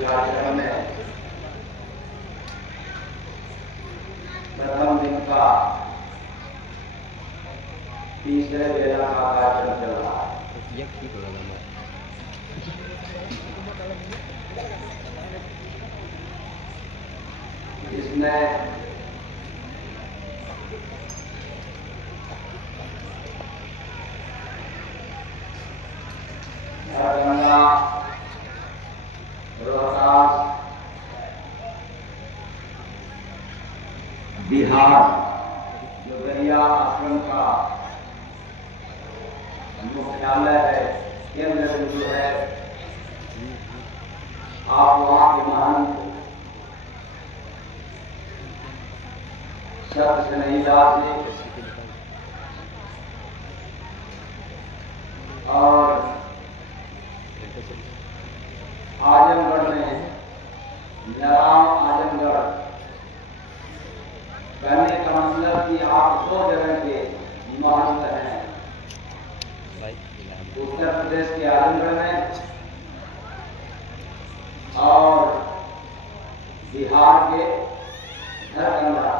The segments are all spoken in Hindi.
कार्यक्रम में प्रथम दिन का तीसरे बेला का कार्यक्रम चल रहा है। इसमें गंगा, रोहतास, बिहार जो गरिया आश्रम का मुख्यालय है, केंद्र बिंदु है, आप वहां के महंत शब्द से नहीं जाते और आजमगढ़ में नारायण आजमगढ़ कहने का मतलब कि आप दो जगह के महंत हैं, उत्तर प्रदेश के आजमगढ़ में और बिहार के दरभंगा।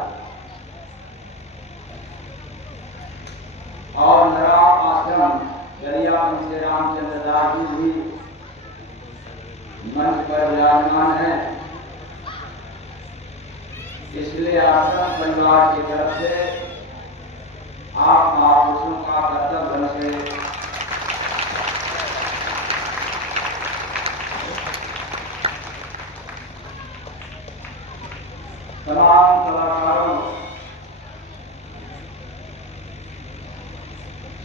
और नारायण आश्रम गरियाबंद से रामचंद्र दास जी भी मंच पर विराजमान है, इसलिए आश्रम परिवार की तरफ से आप महापुरुषों का कर्तव्य ढंग से तमाम कलाकारों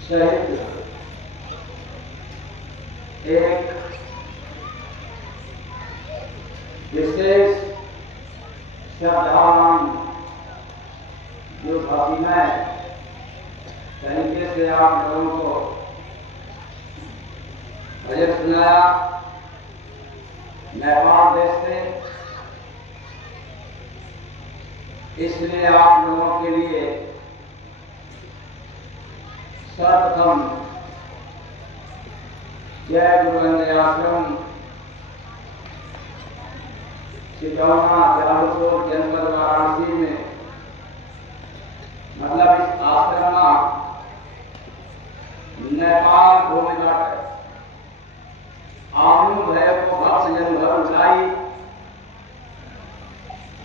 सहित एक विशेष श्रद्धावान जो भक्तिमय तरीके से आप लोगों को भजन सुनाया, नेपाल देश से, इसलिए आप लोगों के लिए सर्वप्रथम जय गुरु वंदे आश्रम सिकौना जालपुर जनपद वाराणसी में, मतलब इस आश्रम नेपाल भूमि आमू भय को भक्त जन घर उठाई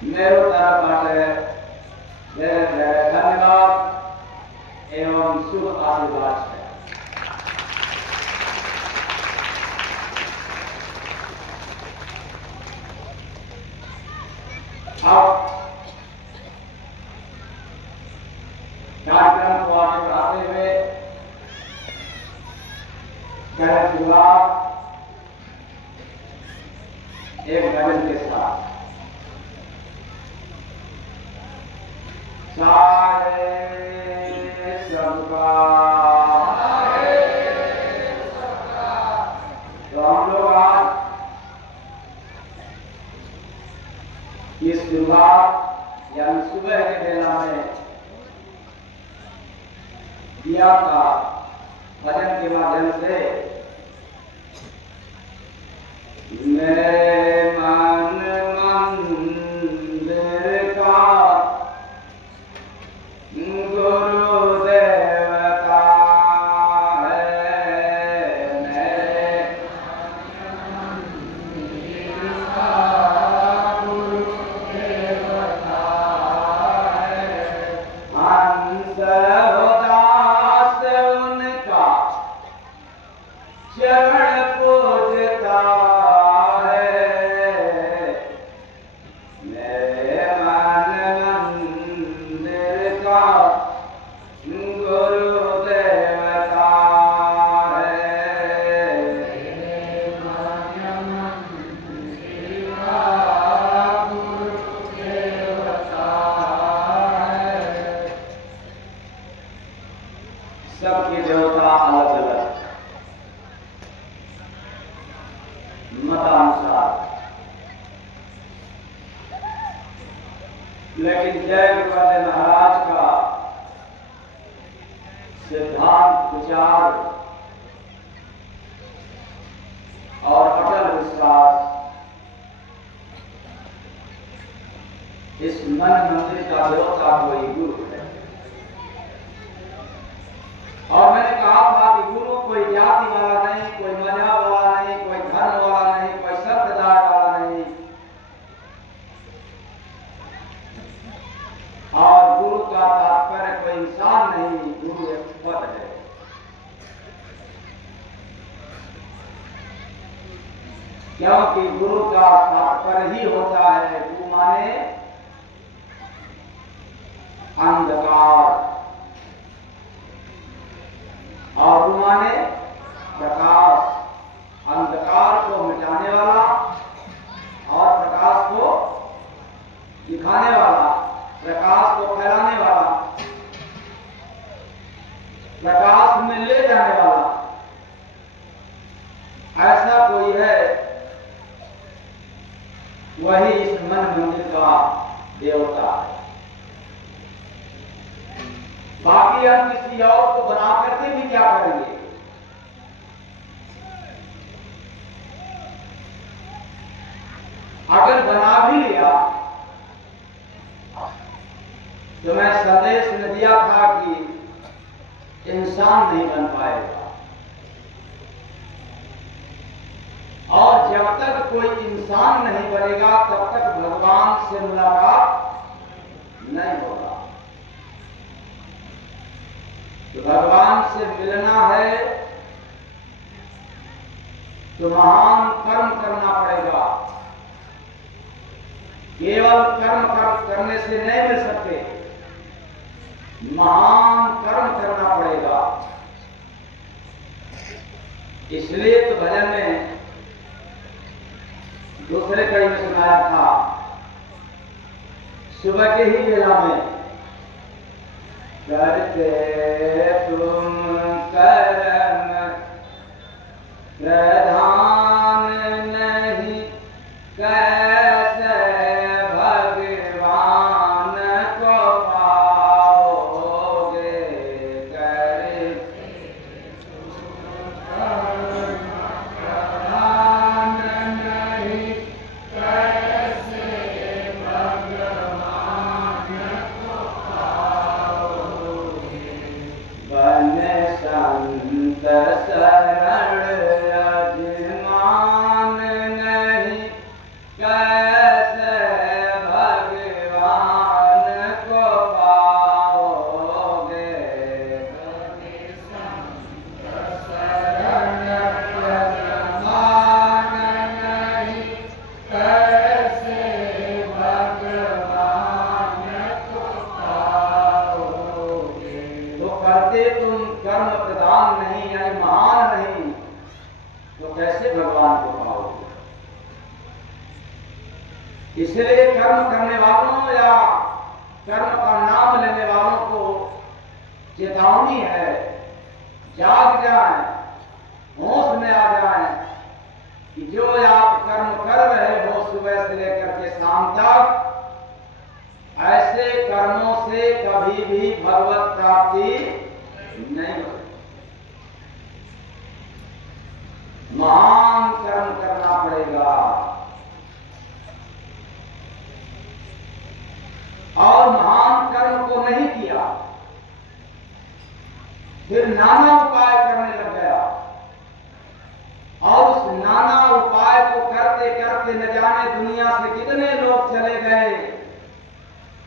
मेरो तरफ बाटे धन्यवाद एवं शुभ आशीर्वाद है। अब कार्यक्रम को आगे बढ़ाते हुए शुरुआत एक भजन के साथ सारे सबका। तो हम लोग आज इस शुरुआत यानी सुबह के बेला में दिया का भजन के माध्यम से मेरे मन मंदिर का गुरुदेव का है, मेरे मंदिर का गुरुदेव का है, हंस उदास उनका चरण पूजता मतानुसार। लेकिन जय गुरुदेव महाराज का सिद्धांत, विचार और अटल विश्वास इस मन मंदिर का देवता कोई गुरु है। और मैंने कहा था कि गुरु कोई जाति वाला नहीं, कोई मजहब वाला नहीं, कोई धर्म वाला नहीं, कोई संप्रदाय वाला नहीं, और गुरु का तात्पर्य कोई इंसान नहीं, गुरु एक पद है। क्योंकि गुरु का तात्पर्य ही होता है, गुरु माने अंधकार और गुरु माने प्रकाश। अंधकार को मिटाने वाला और प्रकाश को दिखाने वाला, प्रकाश को फैलाने वाला, प्रकाश में ले जाने वाला, ऐसा कोई है, वही इस मन मंदिर का देवता है। बाकी हम किसी और को बना करके भी क्या करेंगे? अगर बना भी लिया तो मैं संदेश में दिया था कि इंसान नहीं बन पाएगा, और जब तक कोई इंसान नहीं बनेगा तब तक भगवान से मुलाकात नहीं होगा। तो भगवान से मिलना है तो महान कर्म करना पड़ेगा। केवल कर्म करने से नहीं मिल सकते, महान कर्म करना पड़ेगा। इसलिए तो भजन में दूसरे कड़ी में सुनाया था, सुबह के ही बेला में, करते तुम कर्म प्रधान नहीं, कैसे भगवान को पाओगे, करते तुम कर्म प्रधान नहीं, कैसे भगवान को पाओगे, बन संत शरण अभिमान नहीं, कैसे भगवान को पाओगे, संत शरण अभिमान नहीं, कैसे भगवान को पाओगे। तो करते तुम कर्म प्रधान नहीं, यानी महान नहीं, तो कैसे भगवान को पाओगे? इसलिए कर्म करने वालों या कर्म का नाम लेने वालों को चेतावनी है, जाग जाएं, होश में आ जाएं कि जो आप कर्म कर रहे हो सुबह से लेकर के शाम तक, ऐसे कर्मों से कभी भी भगवत प्राप्ति नहीं होती। महान कर्म करना पड़ेगा, और महान कर्म को नहीं किया, फिर नाना उपाय करने लग गया, और उस नाना उपाय को करते करते न जाने दुनिया से कितने लोग चले गए,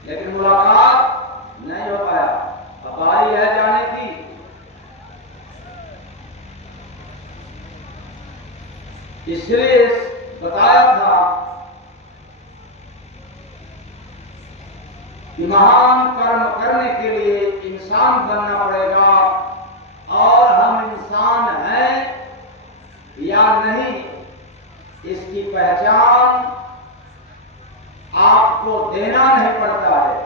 लेकिन मुलाकात नहीं हो पाया। अब बारी है जाने की। इसलिए बताया था कि महान कर्म करने के लिए इंसान बनना पड़ेगा, और हम इंसान हैं या नहीं, इसकी पहचान आपको देना नहीं पड़ता है।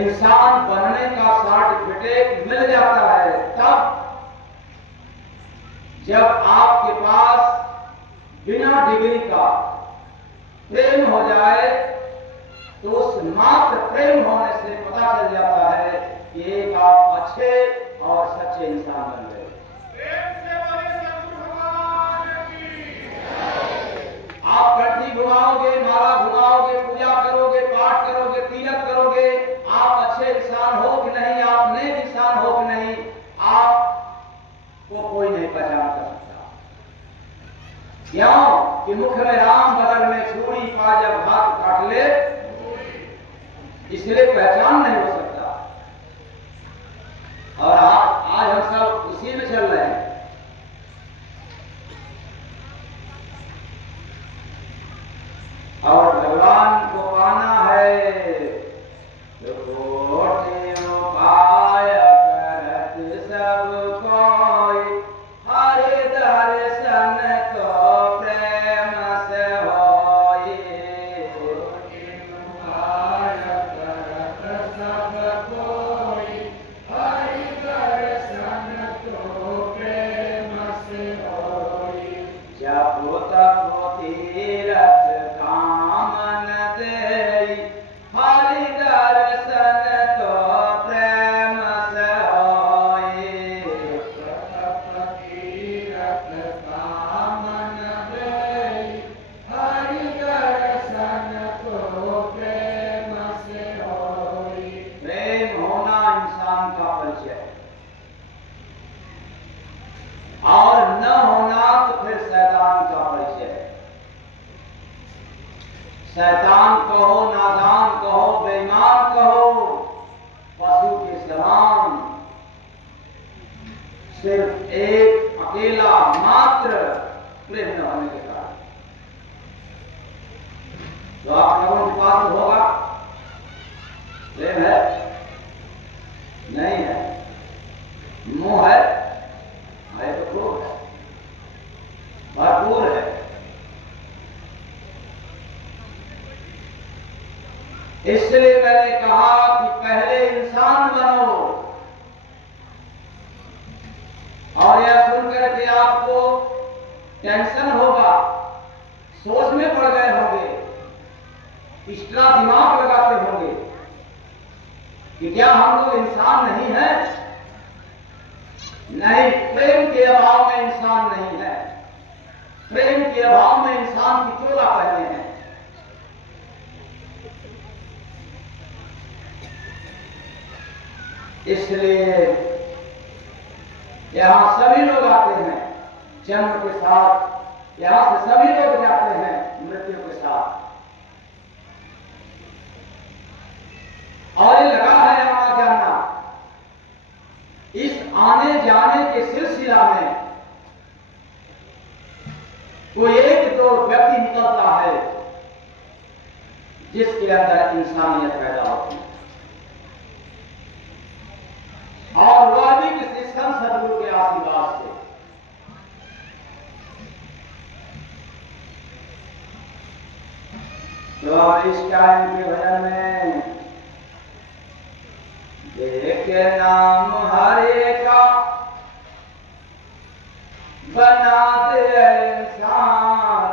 इंसान बनने का सर्टिफिकेट मिल जाता है तब जब आपके पास बिना डिग्री का प्रेम हो जाए तो उस मात्र प्रेम होने से पता चल जाता है कि एक आप अच्छे और सच्चे इंसान बन गए। आप कटनी घुमाओगे, माला घुमाओगे, पूजा करोगे, पाठ करोगे, तिलक करोगे, आप अच्छे इंसान हो कि नहीं, आप नेक इंसान हो कि नहीं, आपको कोई नहीं पहचान कर सकता। क्यों कि मुख में राम, बगल में छुरी, पा जब हाथ काट ले, इसलिए पहचान नहीं हो सकता। और आज हम सब उसी में चल रहे हैं। और भगवान को पाना है तो कोटियों पाय करत सब कोई, हरि दर्शन तो प्रेम से होई। कोटियों पाय करत सब कोई, हरि दर्शन तो प्रेम से होई। जब तक तीरथ कामन देई, हरि दर्शन तो प्रेम से होई। तीरथ कामन देई, हरि दर्शन तो प्रेम से होई। प्रेम होना इंसान का परिचय, और न होना तो फिर शैतान का परिचय। शैतान कहो, नादान कहो, बेईमान कहो, पशु के समान, सिर्फ एक अकेला मात्र प्रेम न होने के कारण। तो आप लोगों के पास होगा प्रेम है? नहीं है। मोह है? है तो क्रोध है, भरपूर है। इसलिए मैंने कहा कि पहले इंसान बनो। और यह सुनकर के आपको टेंशन होगा, सोच में पड़ गए होंगे, एक्स्ट्रा दिमाग लगाते होंगे कि क्या हम लोग इंसान नहीं हैं? नहीं, प्रेम के अभाव में इंसान नहीं है। प्रेम के अभाव में इंसान की चोला पहने हैं। इसलिए यहां सभी लोग आते हैं जन्म के साथ, यहां से सभी लोग जाते हैं मृत्यु के साथ। और ये लगा है आना जाना, इस आने जाने के सिलसिला में कोई एक दो व्यक्ति निकलता है जिसके अंदर इंसानियत पैदा होती है, और वह भी किसी संत सदगुरु के आशीर्वाद से। तो अब इस टाइम के भजन में देख नाम हरे का बना दे इंसान,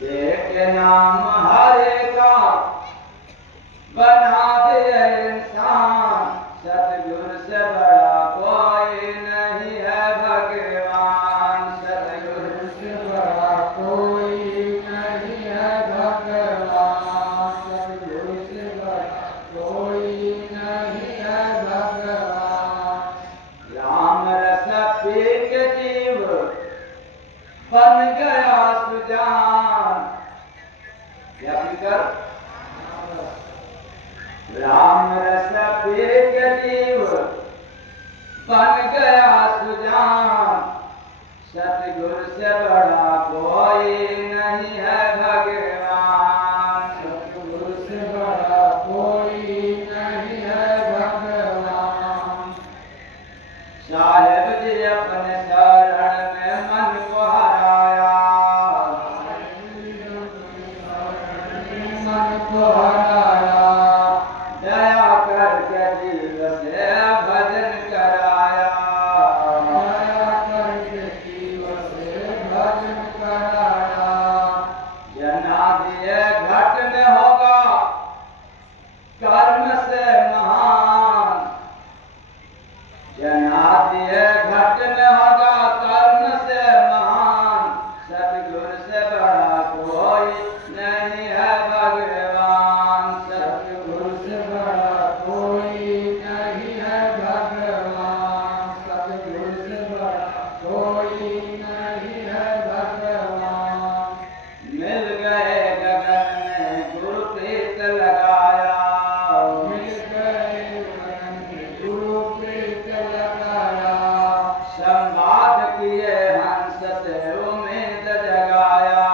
देख नाम हरे का बना दे इंसान। सतगुरु से बड़ा कोई नहीं है भगवान, सतगुरु से बड़ा कोई नहीं है भगवान, सतगुरु से बड़ा कोई नहीं है भगवान। राम रस पी के जीव बन गया सुजान। क्या पीकर? राम रस पी के जीव बन गया सुजान। सतगुरु से बड़ा कोई नहीं है भगवान, सतगुरु से बड़ा कोई नहीं है भगवान। साहेब जी अपने शरण में मन को हराया, मन को हराया, दया करके जीव से भजन कराया, आदि घट में होगा कर्म से महान, सतगुर से बड़ा कोई नहीं है भगवान। सतगुरु से बड़ा कोई नहीं है भगवान। सतगुरु से बड़ा कोई नहीं है भगवान। मिल गए गगन में गुरुप्रीत लगाया, मिल गए गगन में गुरुप्रीत लगाया। संवाद किए हंस से उम्मीद जगाया,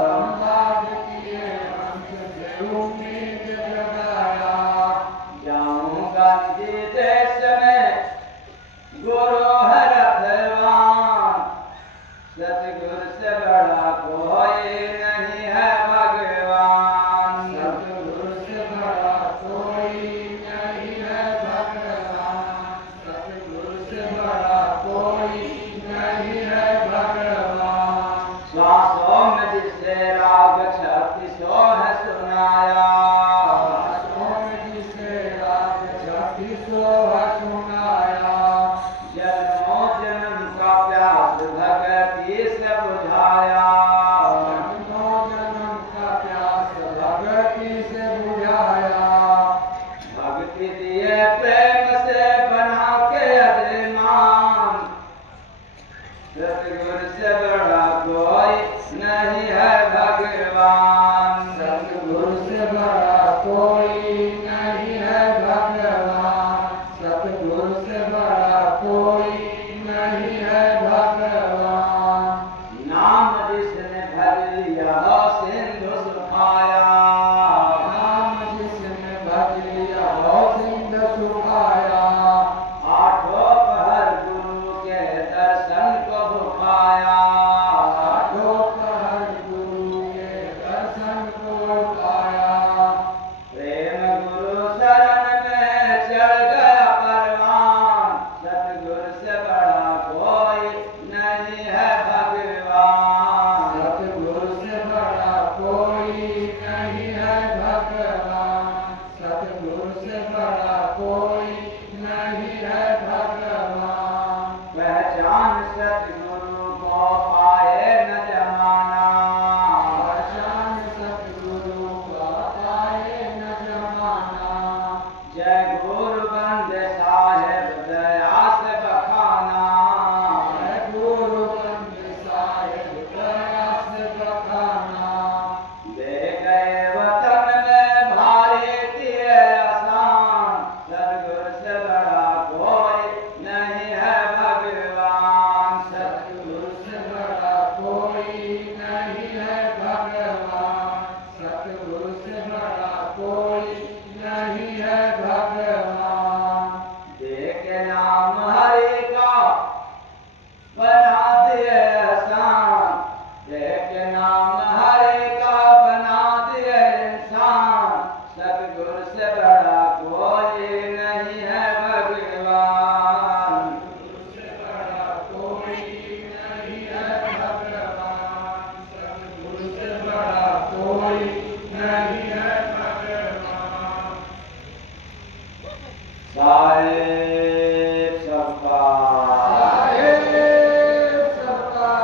संवाद किए हंस से उम्मीद जगाया। जाऊंगा जी देश में गुरु है रथवान, सतगुर से बड़ा कोई नहीं है भगवान। सतगुरु से बड़ा कोई नहीं है भगवान। सतगुरु से बड़ा कोई नहीं है भगवान। श्वासों में जिसे राग छत्तीसों है सुनाया, जिसे राग छत्तीसों है सुनाया। जन्मों जन्म का प्यास भगति से बुझाया, जन्मों जन्म का प्यास भगति से बुझाया। भक्ति दिए प्रेम से बना के अभिमान, सतगुर से बड़ा कोई नहीं है भगवान। सतगुरु से बड़ा कोई नहीं है भगवान। सतगुरु से बड़ा कोई नहीं है भगवान। नाम जिसने भर लिया सिंधु सुखाया, नाम जिसने भज लिया वो सिंध सुखाया। आठों पहर गुरु के दर्शन को भुखाया, आठों पहर गुरु के दर्शन को पाया। प्रेम गुरु शरण में चढ़ गया परवान, सतगुर से बड़ा कोई नहीं है भगवान। सतगुरु से बड़ा कोई नहीं है भगवान। सतगुरु से बड़ा कोई नहीं है भगवान। पहचान सतगुरु को पाए न जमाना, पहचान सतगुरु का पाए न जमाना। जय गुरु बंदे साहेब दया से बखाना, है गुरु बंद साहिब दया से बखाना। ले गए वतन में भारी किए आसान, सतगुर से बड़ा कोई नहीं है भगवान। सतगुरु से बड़ा कोई नहीं है भगवान। सतगुरु से बड़ा कोई नहीं है भगवान। देखे नाम हरि का बना दिए आसान, देखे नाम हरि का बना दिए इंसान, सतगुर से बड़ा कोई नहीं है भगवान। सतगुरु से बड़ा कोई नहीं है भगवान। सतगुरु से बड़ा कोई नहीं है भगवान। साहेब सबका साहेब सबका।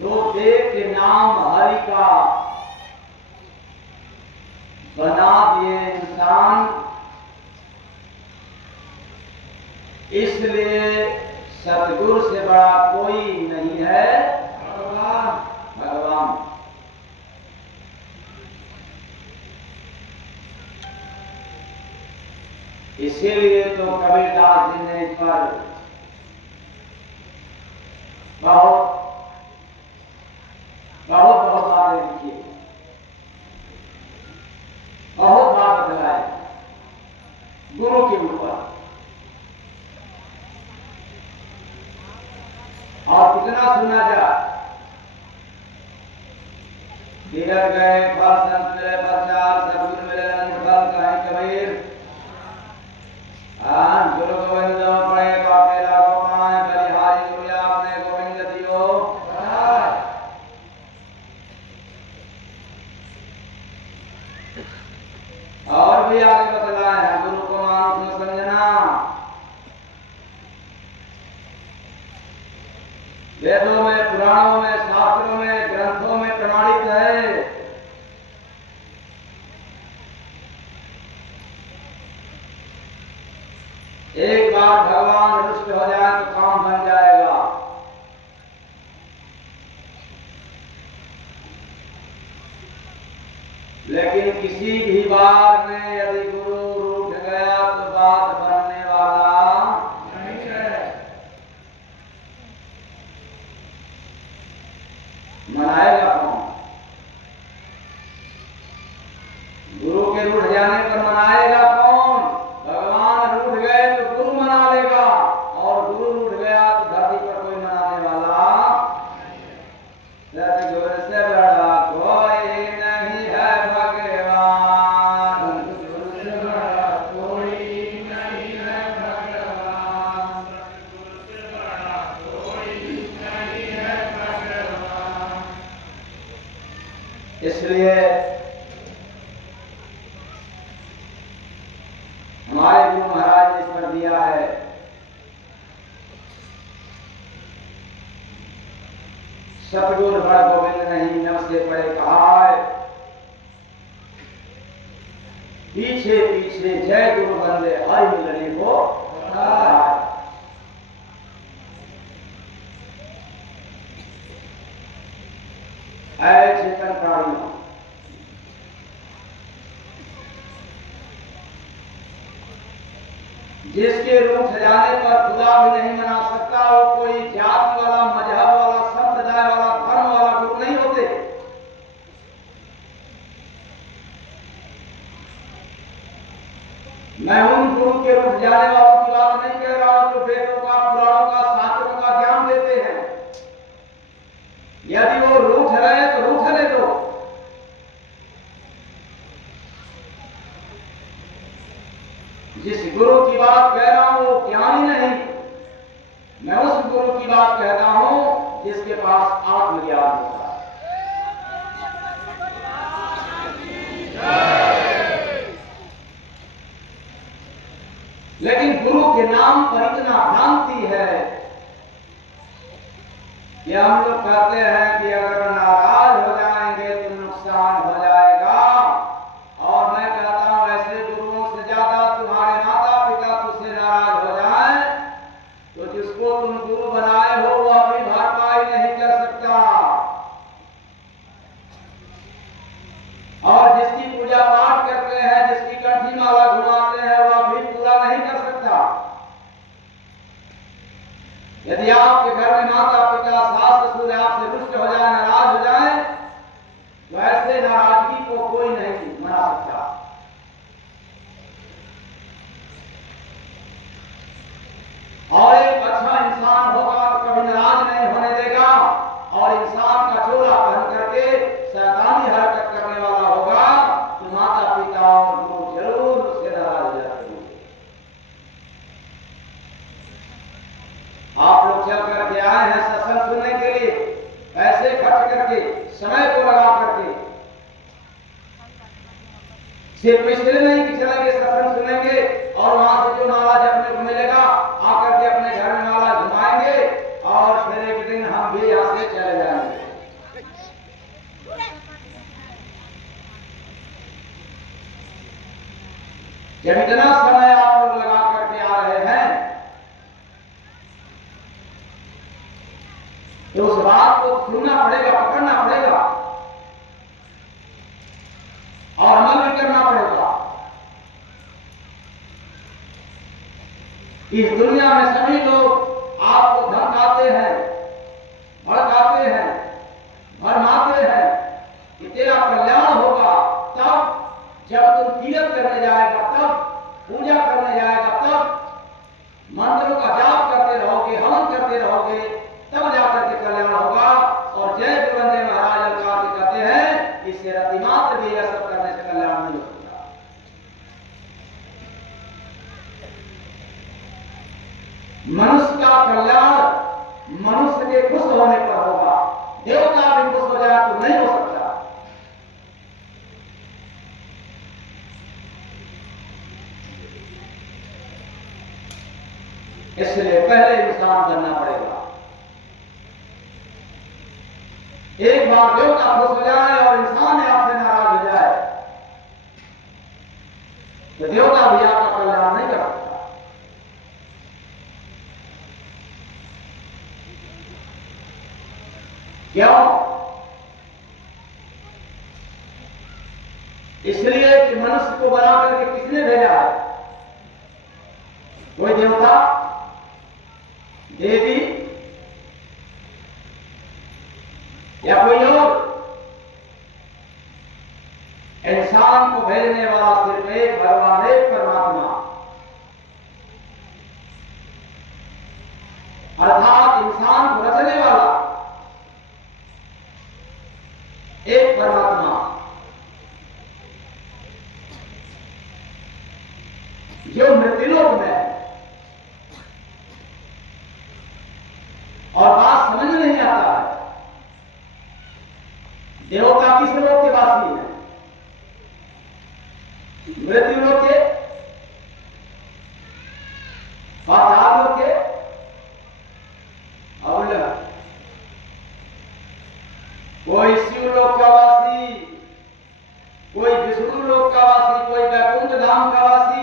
तो देख नाम हरि का बना दिए इंसान, इसलिए सतगुरु से बड़ा कोई नहीं है भगवान। इसीलिए तो कबीरदास जी ने इस पर बहुत बहुत बातें लिखी, बहुत बात बताए गुरु के ऊपर, और कितना सुना जाए। किधर गए फल संत मिले फल चार, सतगुरु मिले अनंत फल कहीं कबीर। गुरु गोविंद पड़े काटे लागो पाए, बलिहारी गुरु आपने गोविंद दियो। और भी आगे बतलाए हैं, गुरु को मानुष न समझना, वेदों में, पुराणों में, शास्त्रों में, ग्रंथों में प्रमाणित है। एक बार भगवान रुष्ट हो जाए तो काम बन जाएगा। लेकिन किसी भी बार में यदि गुरु रूठ गया तो बात बनने वाला नहीं है। मनाएगा कौन? गुरु के रूठ जाने पर मनाएगा कौन? भगवान रूठ गए तो गुरु मना लेगा, और गुरु रूठ गया तो धरती पर कोई मनाने वाला सतगुरु से बड़ा कोई नहीं है भगवान। सतगुरु से बड़ा कोई नहीं है भगवान। सतगुरु से बड़ा कोई नहीं है भगवान। इसलिए हमारे गुरु महाराज ने इस पर दिया है, सतगुरु बड़ गोविंद नहीं नव से पड़े कहाय, पीछे पीछे जय गुरु बंदे हरि मिलने को बधाई। ऐ चेतन प्राणियों, जिसके रूठ जाने पर खुदा भी नहीं मना सकता, वो कोई जात वाला, मजहब वाला, संप्रदाय वाला, धर्म वाला गुरु नहीं होते। मैं उन गुरु के रूठ जाने वालों की बात नहीं कह रहा हूं जो वेदों का, पुराणों का, शास्त्रों का ज्ञान देते हैं। यदि वो रूठ रहे तो रूठने दो। जिस गुरु की बात कह रहा हूं वो ज्ञानी नहीं, मैं उस गुरु की बात कहता हूं जिसके पास आत्मज्ञान होता है। लेकिन गुरु के नाम पर इतना भ्रांति है कि हम लोग कहते हैं कि अगर नाराज हो जाएंगे तो नुकसान हो जाएगा, और मैं कहता हूं ऐसे गुरुओं से ज्यादा तुम्हारे माता पिता तुझसे नाराज हो जाए तो जिसको तुम गुरु बनाए हो वो अपनी भरपाई नहीं कर सकता, और जिसकी पूजा पाठ करते हैं, जिसकी कंठी माला घुमाते हैं, वह भी पूरा नहीं कर सकता। यदि आपके घर में माता पिता, सास ससुर आपसे रुष्ट हो जाए, नाराज हो जाए, तो ऐसे नाराजगी को कोई नहीं मना सकता। और एक अच्छा इंसान होगा तो कभी नाराज नहीं होने देगा, और इंसान का चोला पहन करके शैतानी हरकत करने वाला होगा तो माता पिता और गुरु जरूर उससे नाराज हो जाते हैं। आप लोग चल करके आए हैं सत्संग सुनने के लिए, पैसे खर्च करके, समय को लगा करके, सिर्फ इसलिए नहीं कि चलेंगे सत्संग सुनेंगे और वहां से जो माला जपने को मिलेगा आकर के अपने घर में माला घुमाएंगे और फिर एक दिन हम भी यहां से चले जाएंगे। जब इतना समय आप लोग लगा करके आ रहे हैं तो उस बात को सुनना पड़ेगा, पकड़ना पड़ेगा और अमल भी करना पड़ेगा। इस दुनिया में सभी लोग आपको धमकाते हैं, भड़काते हैं, भरमाते हैं कि तेरा कल्याण होगा तब, जब तुम तीर्थ करने जाएगा तब, पूजा करने जाएगा तब, मंत्रों का जाप करते रहोगे, हवन करते रहोगे, तब जाकर के कल्याण होगा। और जय गुरुवंदे महाराज अवतार के कहते हैं इससे रतिमात्र भी यह सब करने से कल्याण नहीं होता। मनुष्य का कल्याण मनुष्य के खुश होने पर होगा, देवता भी खुश हो जाए तो नहीं हो सकता। इसलिए पहले इंसान बनना पड़ेगा। एक बार देवता खुश हो जाए और इंसान आपसे नाराज हो जाए तो देवता भी आपका कल्याण नहीं कर सकता। क्यों? इसलिए कि मनुष्य को बना करके किसने भेजा है? कोई देवता, देवी या कोई और? इंसान को भेजने वाला सिर्फ एक भगवान, एक परमात्मा, अर्थात इंसान को रचने वाला एक परमात्मा, जो मृत्युलोक में है। और बात समझ में नहीं आता है, देवता किस लोक के वासी है? मृत्युलोक के, पाताल लोक के, और कोई शिवलोक का वासी, कोई विष्णु लोक का वासी, कोई वैकुंठ धाम का वासी।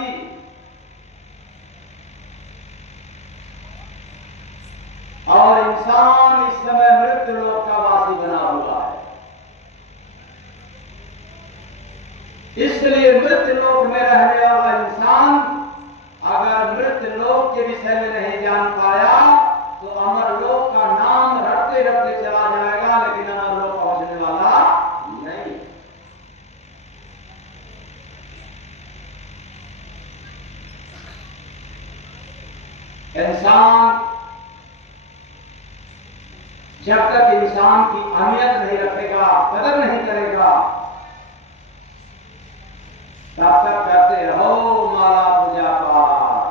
और इंसान इस समय मृत्यु लोक का वासी बना हुआ है। इसलिए मृत्यु लोक में रहने वाला इंसान अगर मृत्यु लोक के विषय में नहीं जान पाया तो अमर लोक का नाम रटते रटते चला जाएगा, लेकिन अमर लोक पहुंचने वाला नहीं। इंसान जब तक इंसान की अहमियत नहीं रखेगा, कदर नहीं करेगा, तब तक करते रहो माला पूजा पाठ।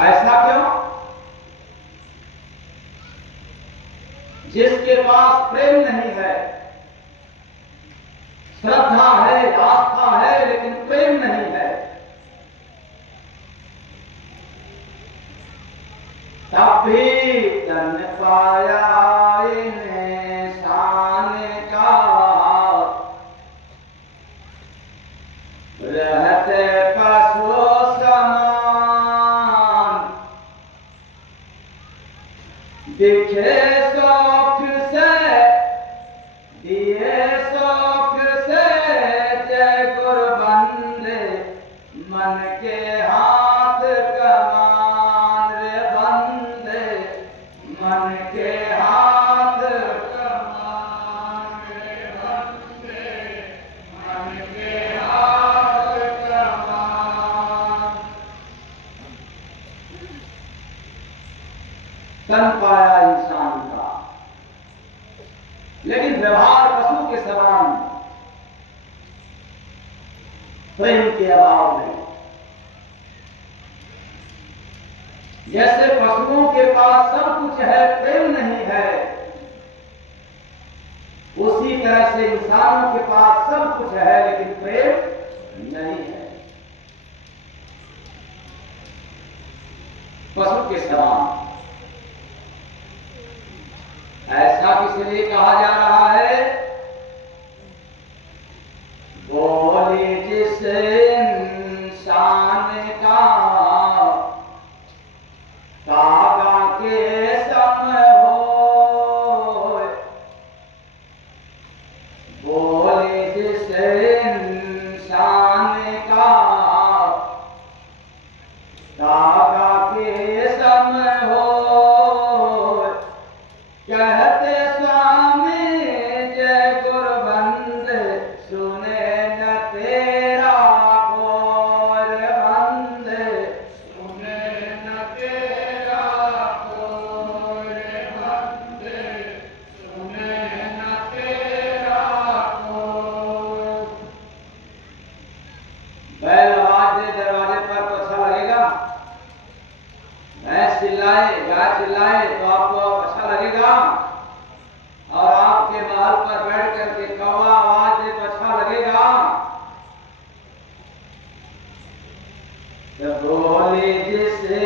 ऐसा क्यों? जिसके पास प्रेम नहीं है, श्रद्धा है, आस्था है, लेकिन प्रेम नहीं है, तब भी तन पाया इन्हें शान का, रहते पशु समान, दिखे शौक से, दिए शौक से, जय गुरु बंदे मन के हाथ कमान रे बंदे, मन के हाथ कमान रे बंदे, मन के हाथ कमान। तन पाया इंसान का, लेकिन व्यवहार पशु के समान, प्रेम के अभाव में। जैसे पशुओं के पास सब कुछ है, प्रेम नहीं है, उसी तरह से इंसानों के पास सब कुछ है लेकिन प्रेम नहीं है। पशु के समान। ऐसा इसलिए कहा जा रहा है, बोले जिस इंसान का कागा के सम हो, बोले जिस इंसान का कागा के सम हो, कहते स्वामी जय गुरु बंद सुने न तेरा कोर बंद, सुने न तेरा कोर बंद, सुने न तेरा कोर। बैल आवाज दे दरवाजे पर तो अच्छा लगेगा, भैंस चिल्लाए, गाय चिल्लाए तो आपको अच्छा लगेगा, और आपके महल पर बैठ करके कौवा आवाज दे तो अच्छा लगेगा। तो बोले जिसे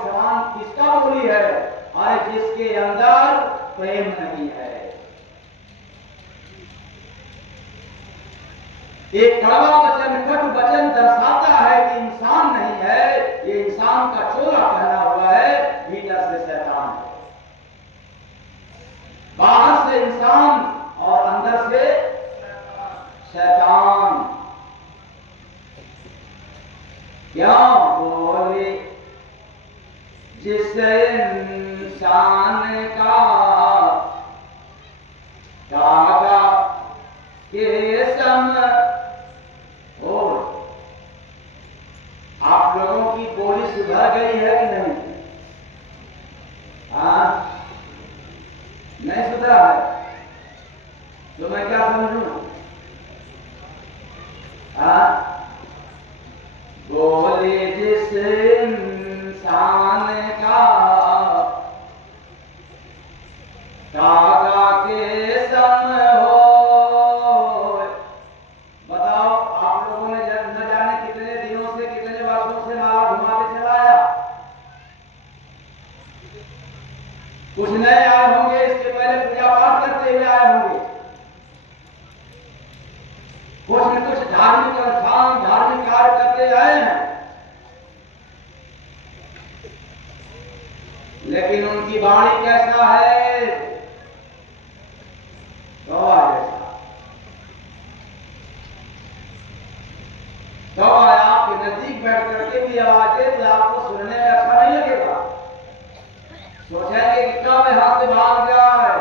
के समान किसका बोली है? अरे जिसके अंदर प्रेम नहीं है। एक कड़वा वचन, कटु वचन दर्शाता है कि इंसान नहीं है, ये इंसान का चोला पहना हुआ है, भीतर से शैतान है। बाहर से इंसान और अंदर से शैतान। क्या बोले जिस इंसान का कागा के सम हो। आप लोगों की बोली सुधर गई है कि नहीं? नहीं सुधरा है तो मैं क्या समझूं? बोले जिस इंसान का कागा के सम हो। बताओ, आप लोगों ने न जाने कितने दिनों से, कितने वर्षों से माला घुमाते चलाया। कुछ नए आए होंगे, इसके पहले पूजा पाठ करते हुए आए होंगे। कुछ न कुछ धार्मिक अनुष्ठान, धार्मिक कार्य करते आए हैं, लेकिन उनकी वाणी कैसा है? कौवा जैसा। कौवा आपके नजदीक बैठ करके भी आवाज दे तो आपको सुनने में अच्छा नहीं लगेगा। सोचेंगे कि कब यहां से भाग जाए,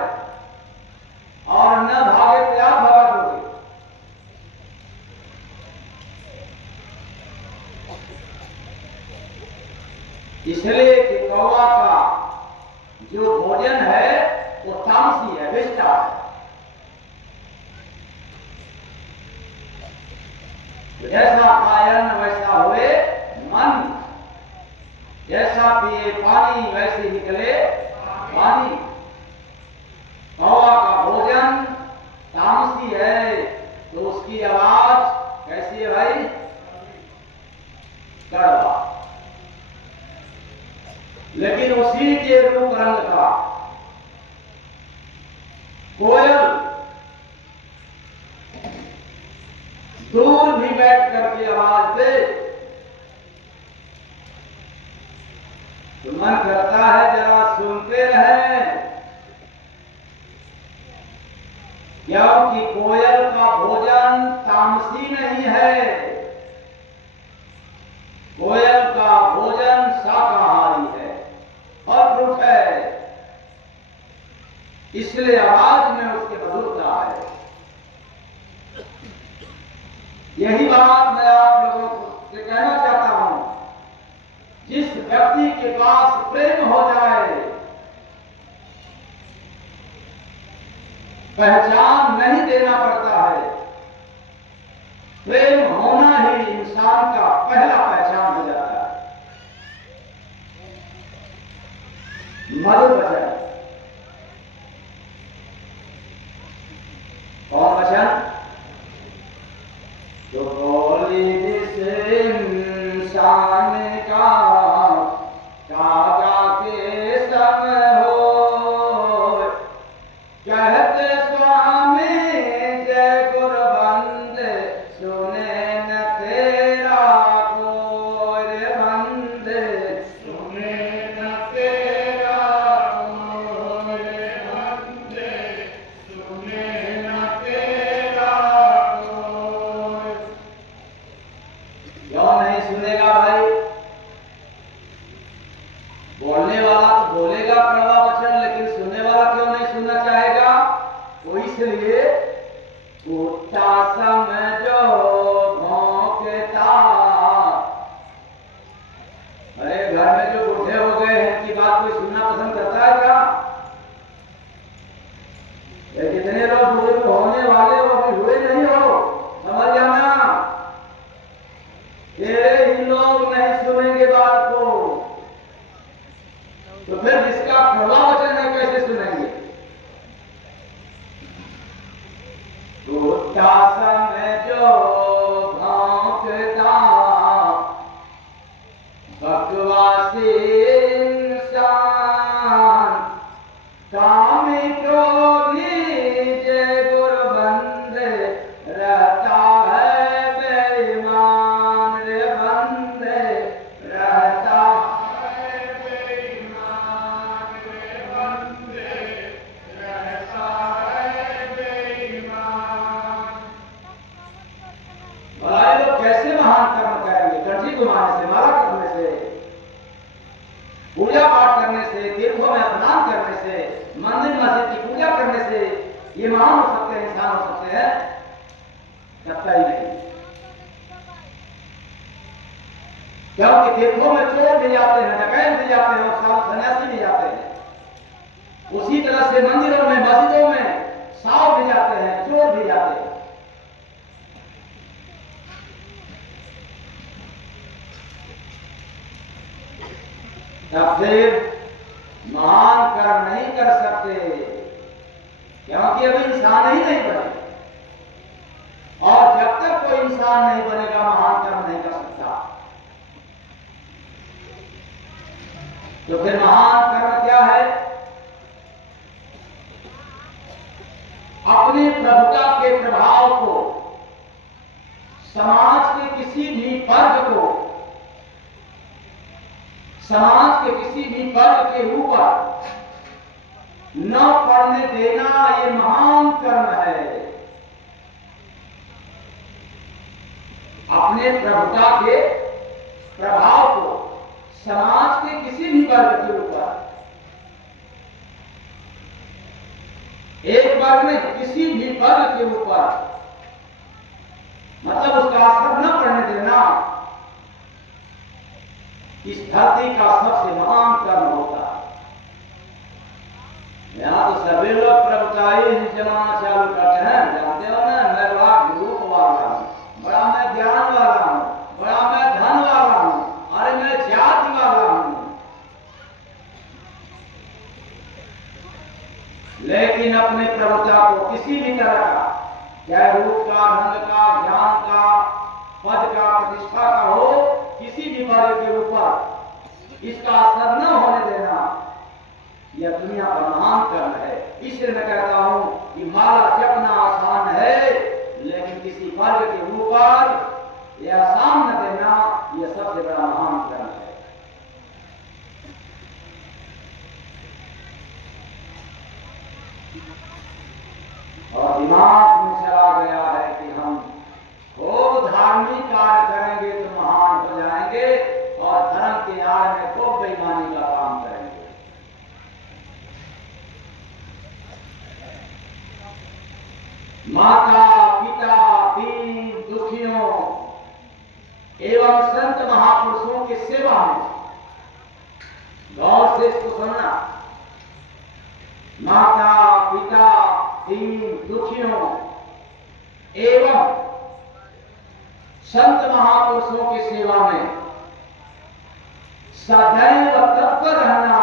और न भागे तो आप भगा दोगे। इसलिए कि कौवा का जो भोजन है वो तामसी है, विष्टा है। जैसा खायन वैसा हुए मन, जैसा पिए पानी वैसे निकले पानी। कौवा का भोजन तामसी है तो उसकी आवाज कैसी है भाई? कड़वा। लेकिन उसी के रूप रंग का कोयल दूर भी बैठ करके आवाज दे तो मन करता है जरा सुनते रहें, क्योंकि कोयल का भोजन तामसी नहीं है। कोयल का भोजन शाकाहारी है, फल फ्रूट है, इसलिए आवाज में उसकी मधुरता है। यही बात मैं आप लोगों से कहना चाहता हूं। जिस व्यक्ति के पास प्रेम हो जाए, पहचान नहीं देना पड़ता है। प्रेम होना ही इंसान का पहला पहचान हो जाता है। मधुर वचन। कौन वचन? जो बोली जिस इंसान का कागा के सम हो। कहते स्वामी जय गुरबंद सुने न तेरा कोई बंद। सुने न तेरा कोई बंद, सुने न तेरा कोई। क्यों नहीं सुनेगा भाई? बोलने वाला तो बोलेगा कड़वा वचन, लेकिन सुनने वाला क्यों नहीं सुनना चाहेगा? वो इसलिए कुत्ता समझो भौंकता। अरे घर में जो बूढ़े हो गए हैं इनकी बात कोई सुनना पसंद करता है क्या? ये कितने लोग बुजुर्ग होने वाले हो, अभी हुए नहीं हो, समझ जाना। ये ही लोग नहीं सुनेंगे बात को, तो फिर जिसका कड़वा वचन है कैसे सुनेंगे? कुत्ता समझो भौंकता, बकवासी कामी क्रोधी जे गुरु बंदे रहता है बेईमान रे बंदे रहता है बेईमान रे बंदे रहता है बेईमान। भला ये लोग कैसे महान कर्म करेंगे? कंठी घुमाने से, माला करने से, पूजा पाठ करने से, तीर्थों में स्नान करने से, मंदिर मस्जिद की पूजा करने से ये महान हो सकते हैं, इंसान हो सकते हैं? लगता ही नहीं। क्योंकि तीर्थों में चोर भी जाते हैं, डकैत भी जाते हैं और साधु सन्यासी भी जाते हैं। उसी तरह से मंदिरों में, मस्जिदों में साव भी जाते हैं, चोर भी जाते हैं। तब फिर महान कर्म नहीं कर सकते, क्योंकि अभी इंसान ही नहीं बने। और जब तक कोई इंसान नहीं बनेगा, महान कर्म नहीं कर सकता। तो फिर महान कर्म क्या है? अपनी प्रभुता के प्रभाव को समाज के किसी भी वर्ग को, समाज के किसी भी वर्ग के ऊपर न पड़ने देना, ये महान कर्म है। अपने प्रभुता के प्रभाव को समाज के किसी भी वर्ग के ऊपर, एक वर्ग में किसी भी वर्ग के ऊपर, मतलब उसका असर न पड़ने देना, इस धरती का सबसे महान कर्म होता है। यहाँ तो सभी लोग प्रभुताई जमाना चालू करते हैं, जानते हो ना। मैं बड़ा ग्रुप वाला हूँ, बड़ा मैं ज्ञान वाला हूँ, बड़ा मैं धन वाला हूँ, अरे मैं जाति वाला हूँ। लेकिन अपने प्रभुता को किसी भी तरह का, चाहे रूप का, रंग का, ज्ञान का, पद का, प्रतिष्ठा का हो, किसी भी वर्ग के ऊपर इसका असर न होने देना, यह दुनिया का महान कर्म है। इसलिए मैं कहता हूं कि माला जपना आसान है, लेकिन किसी वर्ग के ऊपर यह आसान न देना, यह सबसे बड़ा महान कर्म है। और दिमाग में चला गया है कि हम खूब धार्मिक कार्य करेंगे तो महान हो जाएंगे, और धर्म के आड़ में खूब बेईमानी का काम करेंगे। माता पिता, दीन दुखियों एवं संत महापुरुषों की सेवा में, गौर से इसको सुनना, माता पिता, दीन दुखियों एवं संत महापुरुषों की सेवा में सदैव तत्पर रहना,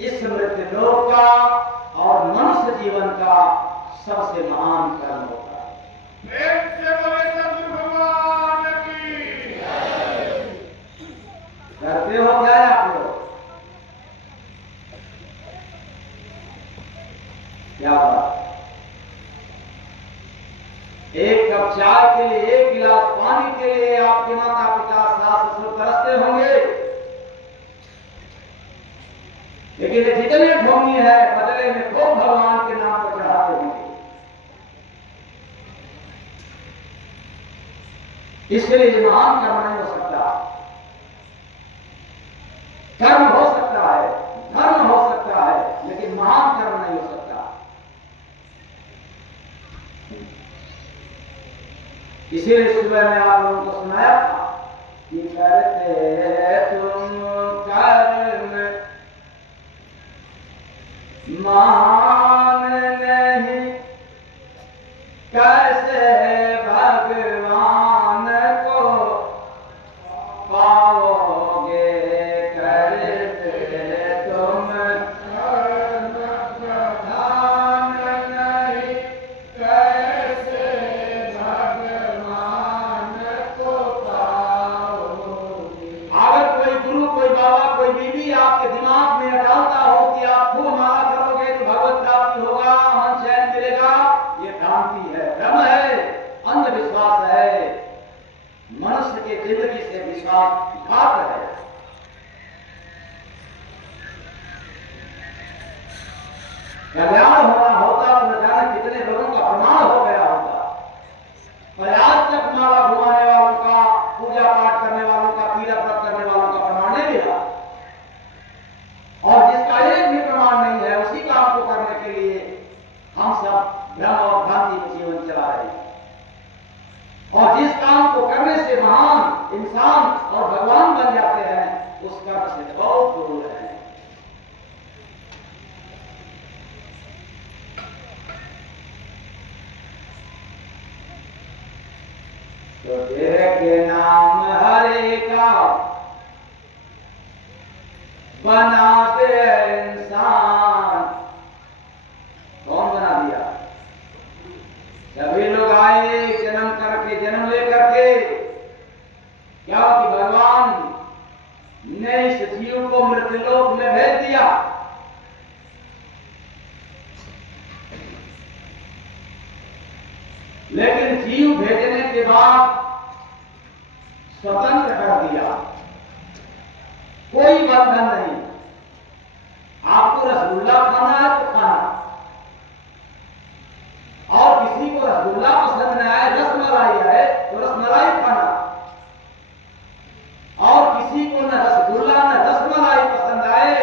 इस मृत्यु लोक का और मनुष्य जीवन का सबसे महान कर्म होता है। प्रेम से बोले सद्गुरु भगवान की जय। करते हो क्या आप लोग? क्या बात? एक कप चाय के लिए, एक गिलास पानी के लिए आपके माता पिता, सास ससुर तरसते होंगे, लेकिन ये जितने ढोंगी है, बदले में खूब भगवान के नाम पर चढ़ाते होंगे। इसलिए ये महान कर्म नहीं हो सकता। कर्म हो सकता है, धर्म हो सकता है, लेकिन महान कर्म नहीं हो सकता। इसीलिए सुबह में आप लोगों को सुनाया था कि करते तुम कर्म महान नहीं, कैसे भगवान को पाओगे। करते तुम कर्म प्रधान नहीं, कैसे भगवान को पाओगे। अगर कोई गुरु, कोई बाबा, कोई बीबी आपके दिमाग में डालता हो कि आप विश्वासघात है। कल्याण होना होता तो न जाने कितने लोगों का प्रमाण हो गया होता, और आज तक माला घुमाने वालों का, पूजा पाठ करने वालों का, तीर्थ व्रत करने वालों का प्रमाण नहीं मिला। और जिसका एक भी प्रमाण नहीं है, उसी काम को करने के लिए हम सब भ्रम और भ्रांति में जीवन चला रहे हैं। और जिस काम को करने से महान इंसान और भगवान बन जाते हैं, उस कर्म से बहुत दूर है। तो देह के नाम हरे का बनाते हैं इंसान। कौन बना दिया? सभी लोग आए जन्म करके, जन्म लेकर के, क्या कि भगवान ने इस जीव को मृत्युलोक में भेज दिया। लेकिन जीव भेजने के बाद स्वतंत्र कर दिया, कोई बंधन नहीं। आपको रसगुल्ला खाना है तो खाना, और किसी को रसगुल्ला पसंद न आए, रसमलाई है तो रसमलाई खाना, और किसी को न रसगुल्ला न रसमलाई पसंद आए,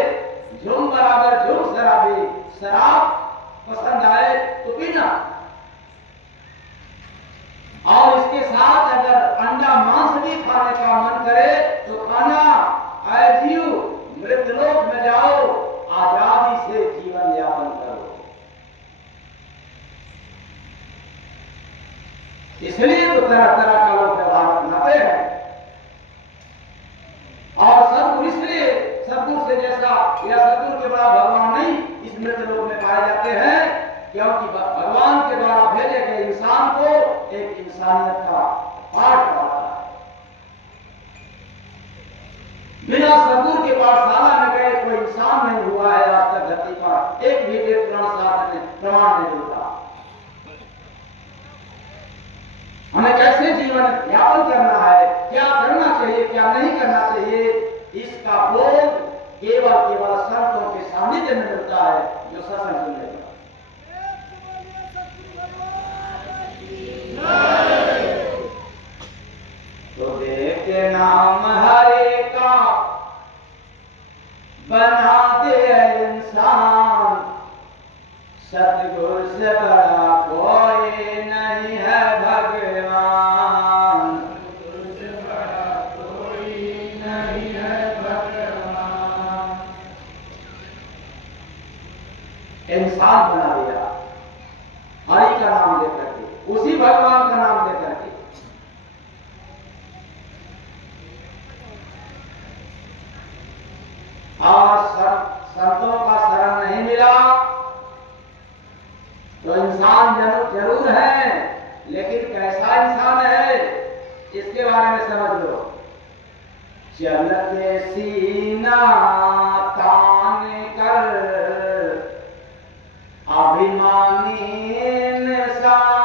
झुम बराबर झुम शराबी, शराब पसंद आए तो पीना। और इसके साथ अगर अंडा मांस भी खाने का मन करे तो खाना। आए जीव, मृत्युलोक में जाओ, आजादी से जीवन यापन करो। इसलिए तो तरह तरह का लोग व्यवहार अपनाते हैं। और सदगुरु इसलिए, सदगुरु से जैसा या सदगुरु के बड़ा भगवान नहीं इस मृत्युलोक में पाए जाते हैं, क्योंकि भगवान के द्वारा भेजे गए इंसान को एक इंसानियत का पाठ पढ़ाता है। बिना सदगुरु के पाठशाला में गए कोई इंसान नहीं हुआ है आज तक धरती पर, एक भी पुराण शास्त्र में प्रमाण नहीं मिलता। हमें कैसे जीवन यापन करना है, क्या करना चाहिए, क्या नहीं करना चाहिए, इसका बोध केवल संतों के सानिध्य में मिलता है, जो सत्संग सुनने का। तो देह के नाम हरे का बनाते हैं इंसान, सतगुरु से बड़ा कोई नहीं है भगवान। सतगुरु से बड़ा कोई नहीं है भगवान। इंसान बना दिया हरि का नाम लेकर के, उसी भगवान का नाम लेकर के। और संतों का शरण नहीं मिला तो इंसान जरूर है, लेकिन कैसा इंसान है इसके बारे में समझ लो। चलते सीना तान कर अभिमानी इंसान।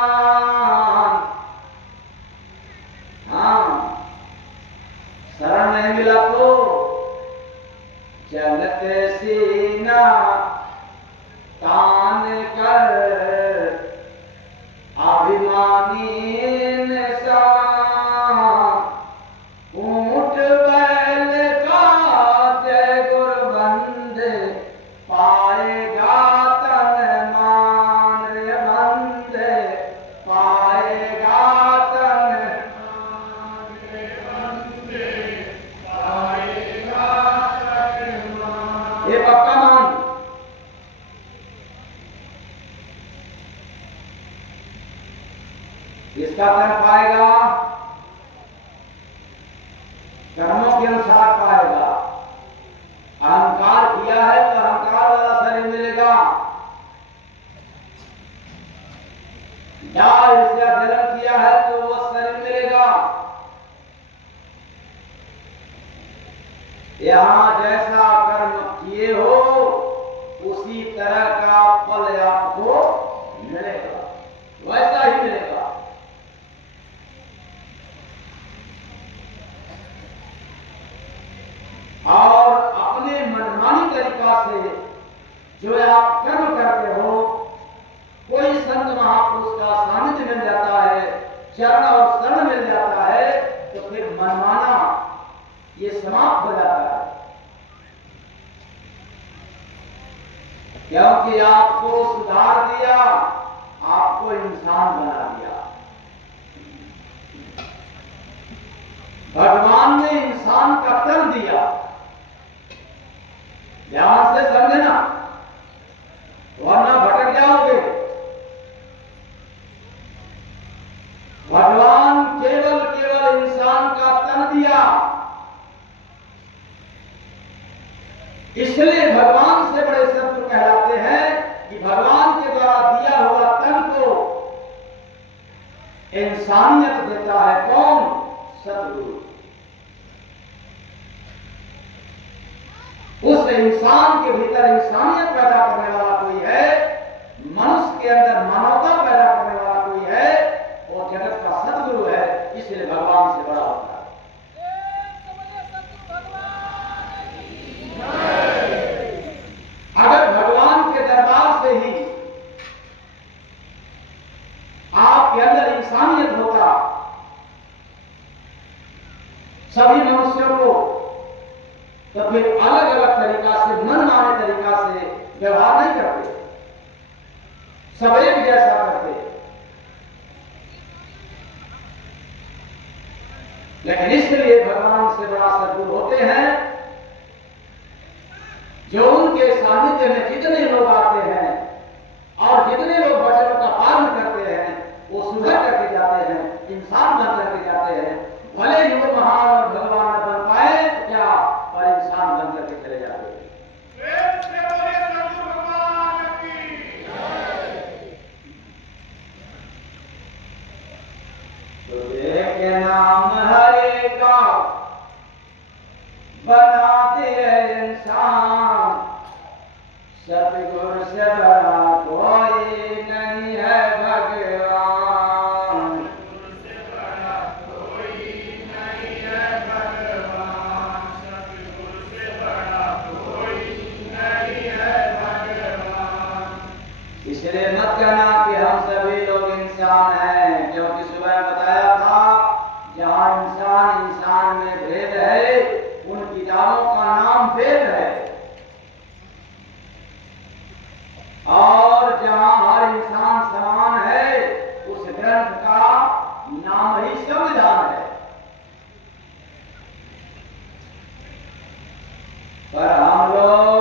हाँ, शरण नहीं मिला तो चलते सीना तान कर अभिमानी इंसान। ऊंट बैल का जय गुरबंद पाएगा तन मान रे बंद, पाएगा तन मान रे बंद, पाएगा तन मान। ये पक्का मान। किसका तन पाएगा? कर्मों के अनुसार पाएगा। अहंकार किया है तो अहंकार वाला शरीर मिलेगा। या ईर्ष्या जलन किया है तो वो शरीर मिलेगा। यहाँ जैसा कर्म किए हो उसी तरह का फल आपको मिलेगा, वैसा ही मिलेगा। जो आप कर्म करते हो, कोई संत महापुरुष का सानिध्य मिल जाता है, चरण और शरण मिल जाता है, तो फिर मनमाना ये समाप्त हो जाता है। क्योंकि आपको सुधार दिया, आपको इंसान बना दिया। भगवान ने इंसान का तन दिया, ध्यान से समझना, वरना भटक जाओगे। भगवान केवल इंसान का तन दिया, इसलिए भगवान से बड़े शत्रु कहलाते हैं कि भगवान के द्वारा दिया हुआ तन को इंसानियत देता है कौन? सतगुरु। उस इंसान के भीतर इंसानियत पैदा करने वाला कोई है, मनुष्य के अंदर मानवता पैदा करने वाला कोई है, वो जगत का सतगुरु है, इसलिए भगवान से बड़ा होता है। अगर भगवान के दरबार से ही आपके अंदर इंसानियत होता, सभी मनुष्यों को, तो फिर अलग अलग तरीका से, मनमाने तरीका से व्यवहार नहीं करते, सब एक जैसा करते। लेकिन इसलिए भगवान से बड़ा सद्गुरु होते हैं जो उनके सानिध्य में जितने लोग आते हैं और जितने लोग वचनों का पालन करते हैं, वो सुधर करके जाते हैं, इंसान बन करके जाते हैं। भले ही वो महान और भगवान न बन पाए तो क्या, पर इंसान बन करके चले जाते हैं। तो के नाम हरे का बनाते हैं इंसान, सतगुरु से बड़ा कोई नहीं है भगवान। सतगुरु से बड़ा कोई नहीं है भगवान, सतगुरु से बड़ा कोई नहीं है भगवान। इसलिए मत कहना कि हम सभी लोग इंसान हैं, क्योंकि सुबह बताया था जहां इंसान इंसान में भेद है, उन किताबों का नाम वेद है, और जहां हर इंसान समान है, उस ग्रंथ का नाम ही संविधान है। पर हम लोग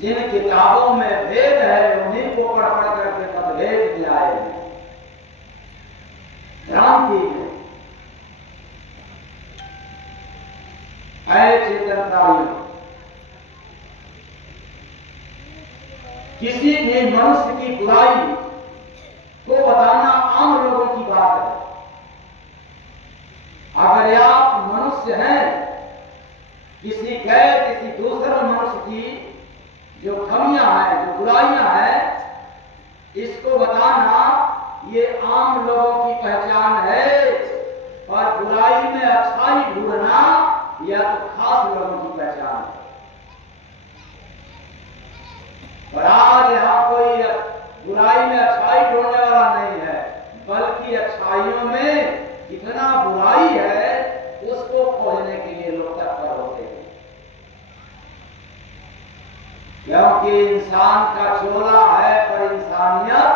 जिन किताबों में भेद है, उन्हीं को पढ़ पढ़ करके मतभेद में आए हैं, भ्रांति में। ऐ चेतनताइयों, किसी भी मनुष्य की बुराई को बताना आम लोगों की बात है। अगर आप मनुष्य हैं, किसी गैर, किसी दूसरे मनुष्य की जो खमियां हैं, जो बुराइयां हैं, इसको बताना ये आम लोगों की पहचान है। और बुराई में अच्छाई ढूंढना यह तो खास लोगों की पहचान है। पर आज यहां कोई बुराई में अच्छाई ढूंढने वाला नहीं है, बल्कि अच्छाइयों में कितना बुराई है उसको खोजने के लिए लोग तत्पर होते हैं। क्योंकि इंसान का चोला है, पर इंसानियत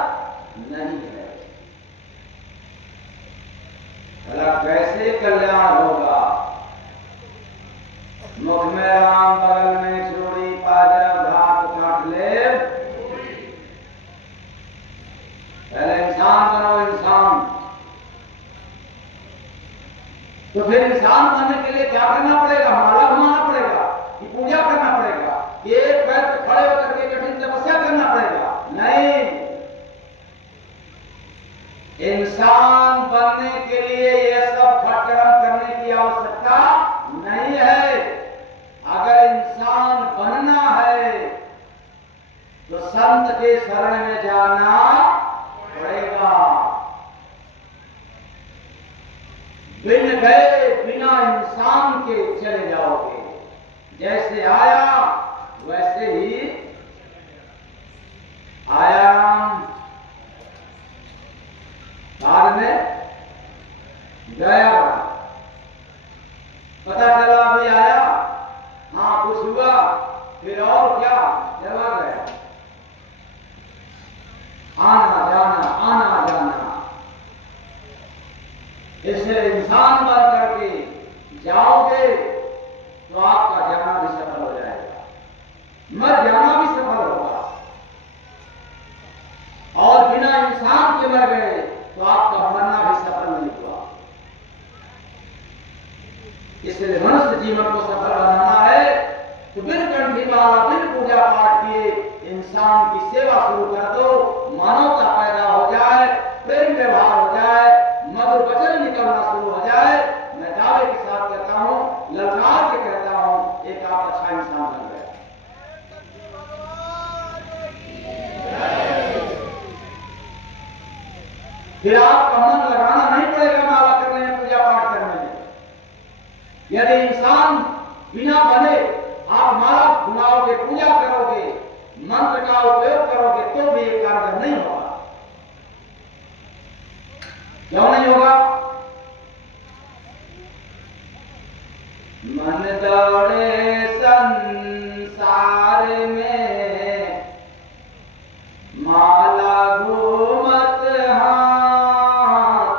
नहीं है। भला कैसे कल्याण होगा? मुख में राम, बगल में चोरी, पाजर घाट काट ले। पहले इंसान बनो, इंसान। तो फिर इंसान बनने के लिए क्या करना पड़ेगा? माला घुमाना पड़ेगा कि पूजा करना पड़ेगा? एक पैर पे खड़े होकर के कठिन तपस्या करना पड़ेगा? नहीं, इंसान बनने के लिए यह सब खटकर्म करने की आवश्यकता नहीं है। अगर इंसान बनना है तो संत के शरण में जाना पड़ेगा। बिन गए बिना इंसान के चले जाओगे, जैसे आया वैसे कभी आया? हाँ कुछ हुआ, फिर और क्या? जवाब है आना जाना। इससे इंसान बन करके जाओगे तो आपका जाना भी सफल हो जाएगा, मर जाना भी सफल होगा। और बिना इंसान के मर गए तो आपका मरना भी सफल नहीं हुआ। इसलिए मनुष्य जीवन को सफल बनाना है तो बिन कंठी माला, बिन पूजा पाठ किए इंसान की सेवा शुरू कर दो, मानवता पैदा हो जाए, प्रेम व्यवहार हो जाए, मधुर वचन निकलना शुरू हो जाए। मैं दावे के साथ कहता हूं, ललकार के कहता हूं, एक आप अच्छा इंसान बन गए। फिर आपका मन लगाना नहीं पड़ेगा माला करने में, पूजा पाठ करने में। यदि इंसान बिना बने आप माला घुमाओगे, पूजा करोगे, मंत्र का उपयोग करोगे तो भी ये कारगर नहीं होगा। क्यों नहीं होगा? मन दौड़े संसार में, माला घूमत हाथ,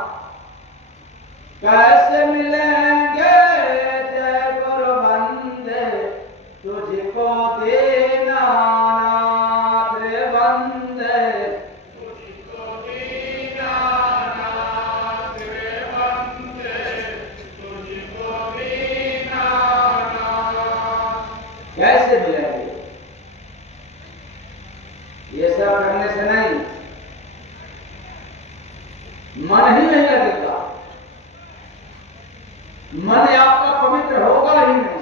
कैसे मिलेंगे जय गुरु बंदे, तुझको देना नाथ रे बंदे, तुझको दीना नाथ रे बंदे, तुझको दीना नाथ। कैसे मिलेंगे? ये सब करने से नहीं, मन ही नहीं लगेगा, मन आपका पवित्र होगा ही नहीं।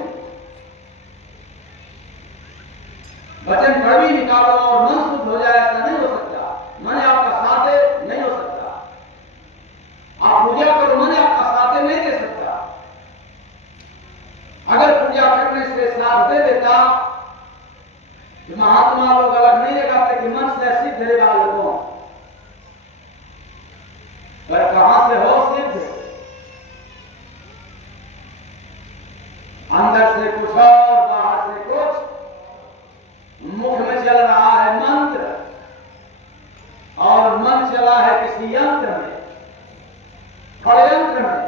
वचन कड़वी निकालो और मन शुद्ध हो जाए, ऐसा नहीं हो सकता। मन आपका साथ दे, नहीं हो सकता। आप पूजा करो, मन आपका साथ दे, नहीं दे सकता। अगर पूजा करने से साथ दे देता तो महात्मा लोग अलग नहीं लगाते कि मन से सिद्ध रे बालकों, पर कहां से हो सिद्ध? अंदर से कुछ और बाहर से कुछ, मुख में चल रहा है मंत्र और मन चला है किसी यंत्र में, षड्यंत्र में,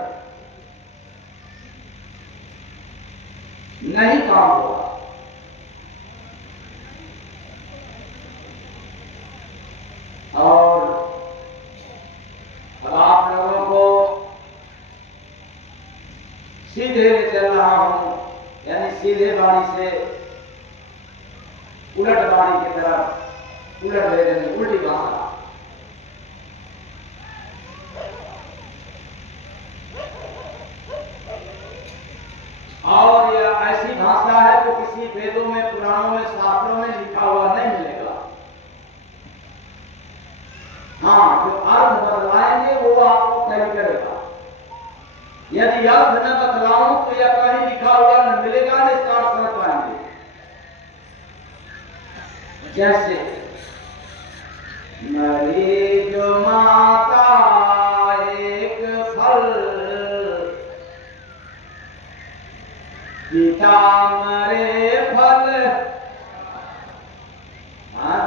नहीं काम होगा। और अब आप लोगों को सीधे चल रहा हूं, यानी सीधे बाणी से उलट बाणी की तरफ, उलट ले लेने, उल्टी भाषा। और यह ऐसी भाषा है जो किसी वेदों में, पुराणों में, शास्त्रों में लिखा हुआ नहीं मिलेगा। हाँ, जो अर्थ बदलाएंगे वो आपको तय करेगा। यदि अर्थ न बदलाऊं तो यह कहीं लिखा हुआ न मिलेगा, न इसका अर्थ समझ पाएंगे। जैसे मरी जो माता एक फल, पिता मरे फल। हाँ,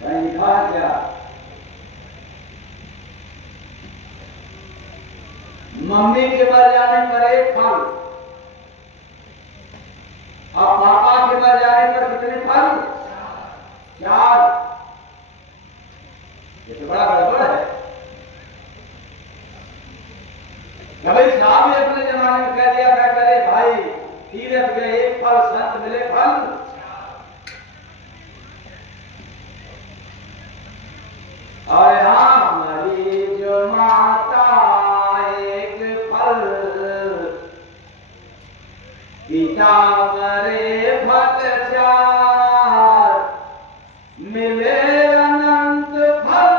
कहीं था क्या? मम्मी के मर जाने पर एक फल, और पापा के मर जाने पर कितने फल? 4। ये तो बड़ा गड़बड़ है। कबीर साहब ने अपने जमाने में कह दिया था, करे भाई तीरथ गए एक फल, संत मिले फल। और हमारी जो माता एक फल, पिता मरे फल 4, मिले अनंत फल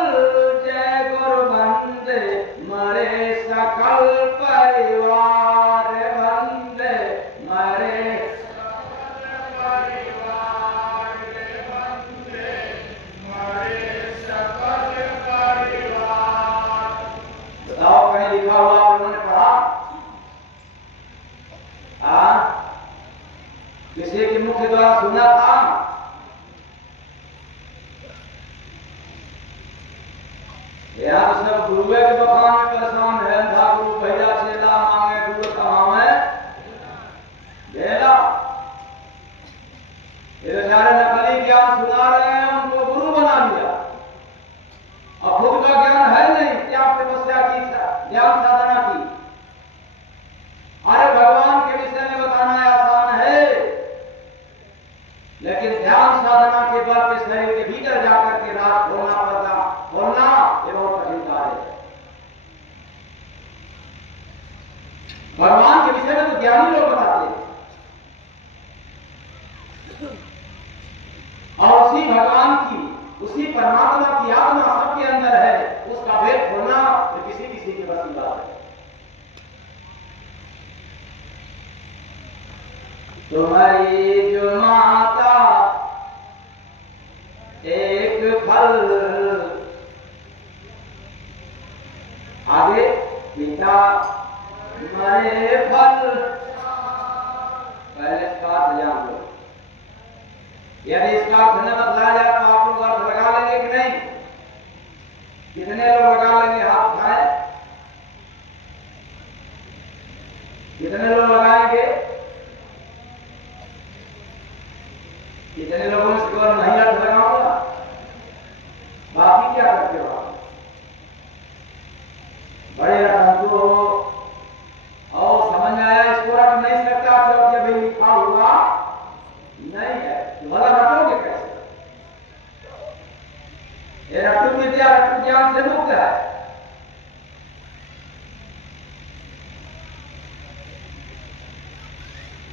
जय गुरु बंदे, मरे सकल परिवार बंदे, मरे सकल परिवार बंदे, मरे सकल परिवार। बताओ कहीं लिखा हुआ आप लोगों ने पढ़ा? किसी के मुख के द्वारा सुना था। यार सब गुरु के दुकान में परेशान है, अंधा गुरु भैया चेला मांगे, गुरु कमावे बेला। ये बेचारे नकली ज्ञान सुना रहे हैं, उनको गुरु बना दिया और खुद का ज्ञान है नहीं। त्याग तपस्या की, ज्ञान साधना की। अरे भगवान के विषय में बताना आसान है, लेकिन ध्यान साधना के बल पे शरीर के भीतर जाकर के राज खोलना पड़ता, खोलना ये बहुत कठिन कार्य है। भगवान के विषय में तो ज्ञानी लोग बताते हैं, और उसी भगवान की, उसी परमात्मा की आत्मा सबके अंदर है, उसका भेद खोलना तो किसी किसी की बस की बात है। तुम्हारी जो माता एक फल, आगे पिता मरे फल। पहले इसका ध्यान दो। यदि इसका अर्थ न बदला जाए तो आप लोग अर्थ लगा लेंगे कि नहीं? कितने लोग लगा लेंगे? हाथ उठाए। कितने लोग लगाएंगे? कितने लोगों ने इसके बाद नहीं अर्थ लगाऊंगा? बाकी क्या करते हो आप? बड़े रखंतु हो और समझ में आया इसको रख नहीं सकता क्योंकि अभी लिखा हुआ नहीं है, तो भला रखोगे कैसे? ये रट्टू विद्या रट्टू ज्ञान से मुक्त है।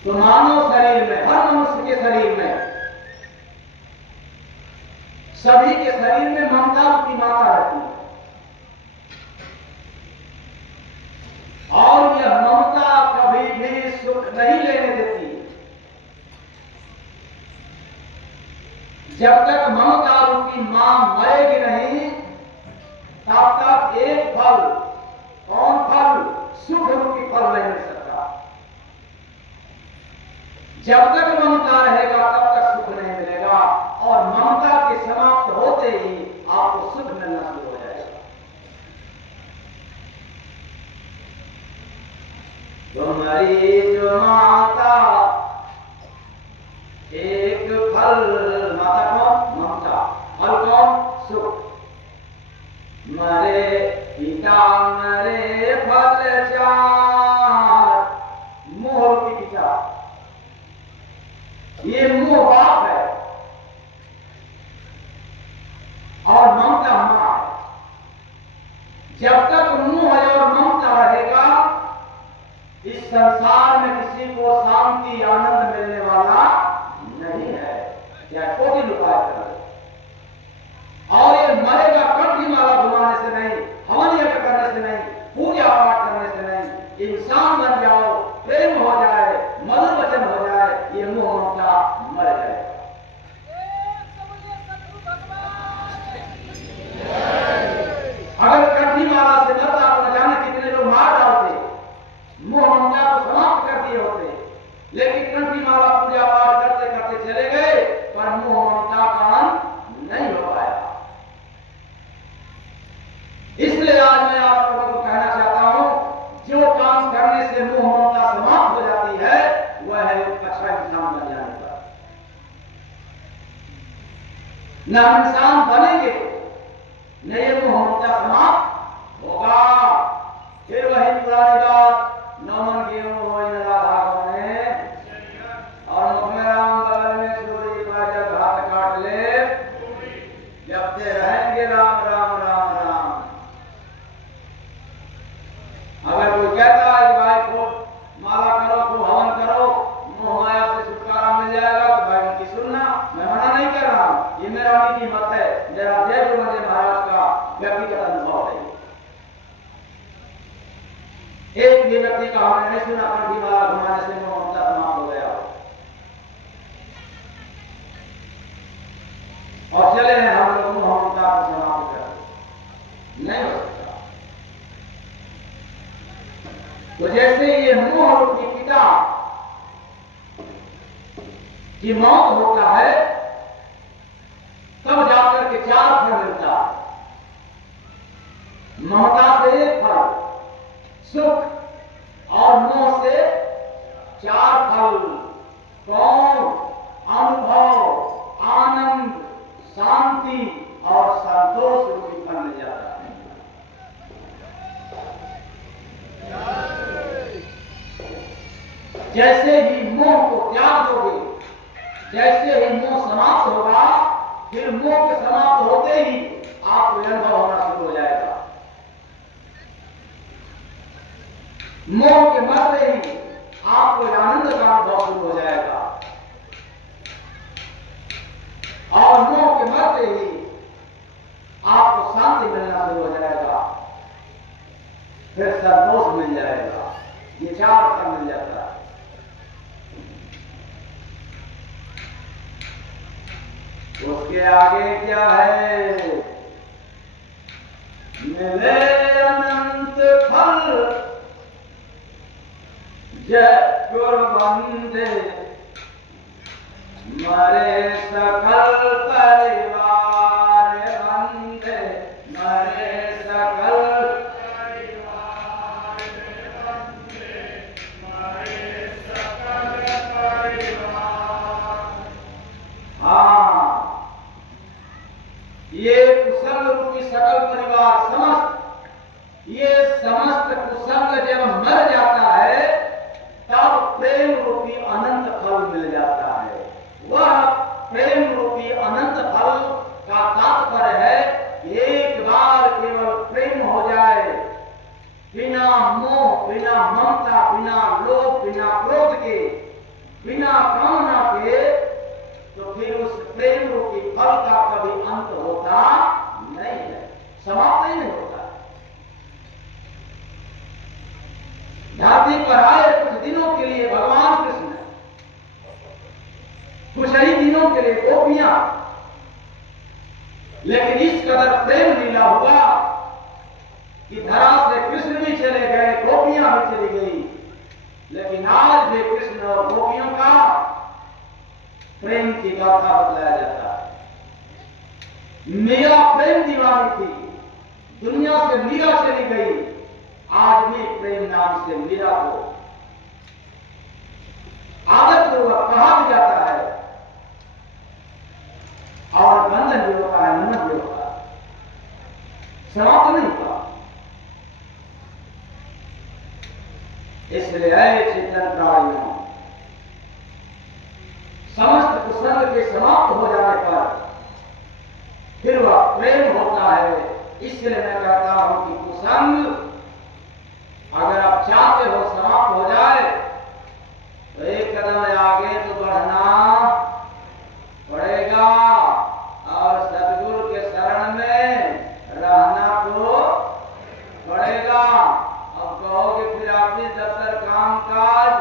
तो मानव शरीर में, हर मनुष्य के शरीर में, सभी के शरीर में ममता रूपी माता रहती है, और यह ममता कभी भी सुख नहीं लेने देती। जब तक ममता रूपी मां मरेगी नहीं, तब तक एक फल, कौन फल? सुख रूपी फल नहीं मिल सकता। जब तक ममता रहेगा तब तक सुख नहीं मिलेगा, और ममता के समाप्त होते ही आपको सुख मिलना शुरू हो जाएगा। तुम्हारी जो माता एक फल, माता कौन? ममता। फल कौन? सुख। मरे पिता मरे फल चार, मोह की पिता, ये मोह बाप है और ममता मां है। जब तक मोह और ममता रहेगा, इस संसार में किसी को शांति आनंद मिलने वाला नहीं है, या कोटि उपाय कर। और ये मरेगा कंठी माला घुमाने से नहीं, हवन यज्ञ करने से नहीं, पूजा पाठ करने से नहीं। इंसान बन जाओ, प्रेम हो जाए, मधुर वचन हो जाए, ये मोह ममता मर जाएगा। अगर कंठी माला से मरता तो न जाने कितने लोग मार डालते, मोह ममता को समाप्त कर दिए होते। लेकिन कंठी माला पूजा पाठ करते करते चले गए, पर मोह ममता का अंत नहीं हो पाया। इसलिए आज मैं आप लोगों को कहना चाहता हूं, जो काम करने से मोह ममता समाप्त हो जाती है, वह है अच्छा इंसान बन जाने का। न इंसान बनेंगे, न ये मोह ममता समाप्त होगा। फिर वही पुरानी बात, नमन गेहूं हो राधा बने और मुख में राम बगल में सूर्य का जब हाथ काट ले, जपते रहेंगे राम राम राम राम। अगर कोई कहता है कि भाई को माला करो, को हवन करो, मोह माया से छुटकारा मिल जाएगा, तो भाई उनकी सुनना, मैं मना नहीं कर रहा हूं, ये मेरा उन्हीं की मत है, मेरा जय गुरु महाराज का व्यक्तिगत अनुभव है। एक भी व्यक्ति का हमने नहीं सुना कंठी माला घुमाने से मोह ममता समाप्त हो गया और चले हैं हम लोग मोह ममता को समाप्त कर, नहीं हो सकता। तो जैसे ये मोह रूपी पिता कि मौत होता है तब जाकर के 4 फल मिलता है। ममता से 1 फल, सुख और मोह से 4 फल। कौन? अनुभव, आनंद, शांति और संतोष रूपी फल मिल जाता है। जैसे ही मोह को त्याग दोगे, जैसे ही मोह समाप्त होगा, फिर मोह के समाप्त होते ही आपको अनुभव होना शुरू हो जाएगा। मोह के मरते ही आपको आनंद का अनुभव शुरू हो जाएगा और मोह के मरते ही आपको शांति मिलना शुरू हो जाएगा, फिर संतोष मिल जाएगा। ये 4 फल मिल जाता है। उसके आगे क्या है? मिले अनंत फल जय गुरु बंदे, मरे सकल परिवार बंदे, मरे सकल परिवार बंदे, मरे सकल परिवार। हाँ, ये कुसंग रूपी सकल परिवार समस्त, ये समस्त कुसंग जब मर जाता है तब प्रेम रूपी अनंत फल मिल जाता है। वह प्रेम रूपी अनंत फल का तात्पर्य है एक बार केवल प्रेम हो जाए, बिना मोह, बिना ममता, बिना लोभ, बिना क्रोध के, बिना कामना के, तो फिर उस प्रेम रूपी फल का कभी अंत होता नहीं है, समाप्त नहीं होता। धरती पर आए कुछ दिनों के लिए भगवान कृष्ण, कुछ ही दिनों के लिए गोपियां, लेकिन इस कदर प्रेम लीला हुआ कि धरा से कृष्ण भी चले गए, गोपियां भी चली गई, लेकिन आज भी कृष्ण और गोपियों का प्रेम की गाथा बतलाया जाता है। मीरा प्रेम दीवानी थी, दुनिया से मीरा चली गई, आज भी प्रेम नाम से मीरा को आदत पूर्वक कहा भी जाता है और बंधन भी होता है, नमन भी होता है, समाप्त नहीं होता। इसलिए ऐ चिंतन प्राणियों, समस्त कुसंग के समाप्त हो जाने पर फिर वह प्रेम होता है। इसलिए मैं कहता हूं कि कुसंग अगर आप चाहते हो समाप्त हो जाए तो एक कदम आगे तो बढ़ना पड़ेगा और सदगुरु के शरण में रहना तो पड़ेगा। अब कहोगे फिर आपने दफ्तर काम काज,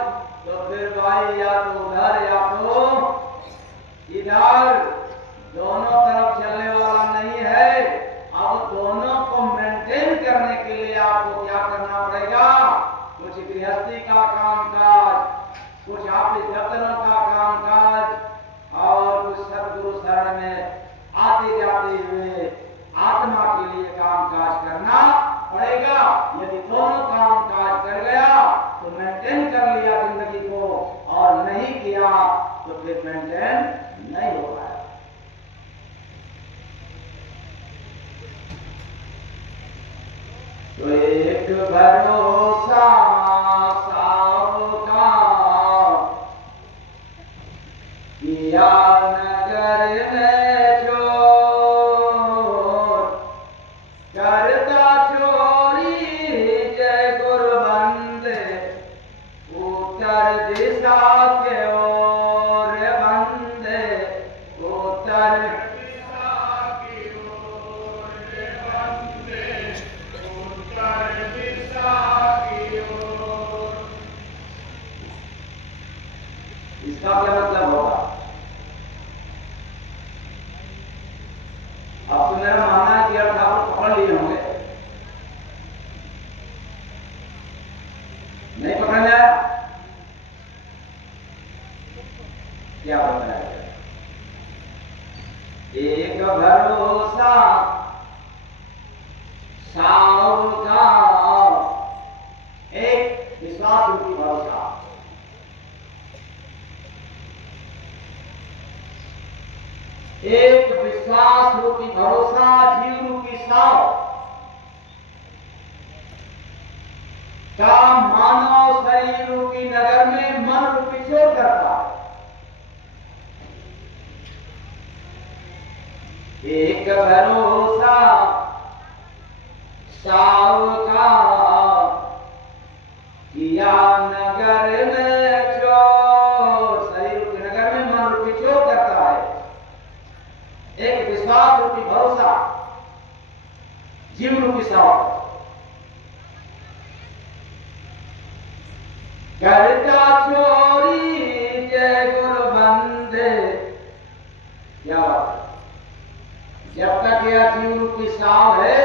तो फिर भाई या तो उधर या तो इधर, दोनों तरफ चलने वाला नहीं है। अब दोनों को मेंटेन करने के लिए आपको क्या करना पड़ेगा? कुछ गृहस्थी का काम काज, कुछ ऑफिस दफ्तरों का काम काज और कुछ सदगुरु शरण में आते जाते हुए आत्मा के लिए काम काज करना पड़ेगा। यदि दोनों काम काज कर गया तो मेंटेन कर लिया जिंदगी को, और नहीं किया तो फिर मेंटेन नहीं हो पाया। तो एक भरोसा सबका किया नगर में चोर, करता चोरी जय गुरु बंदे, उत्तर दिशा के ओर बंदे, उत्तर इसका क्या मतलब होगा? अब तो मेरा मानना है कि अब ठाकुर पकड़ लिए होंगे, नहीं पकड़ लिया? क्या बताया जाए? एक भरोसा साव का, एक विश्वास रूपी भरोसा। एक विश्वास रूपी भरोसा जीव रूपी साव का मानव शरीर रूपी नगर में मन रूपी चोर करता है। एक भरोसा साव का किया नगर में चोर, शरीर रूपी नगर में मन रूपी चोर करता है। एक विश्वास रूपी भरोसा जीव रूपी साव करता चोरी जय गुरु बंदे। क्या बात है? जब तक यह जीव रूपी साव है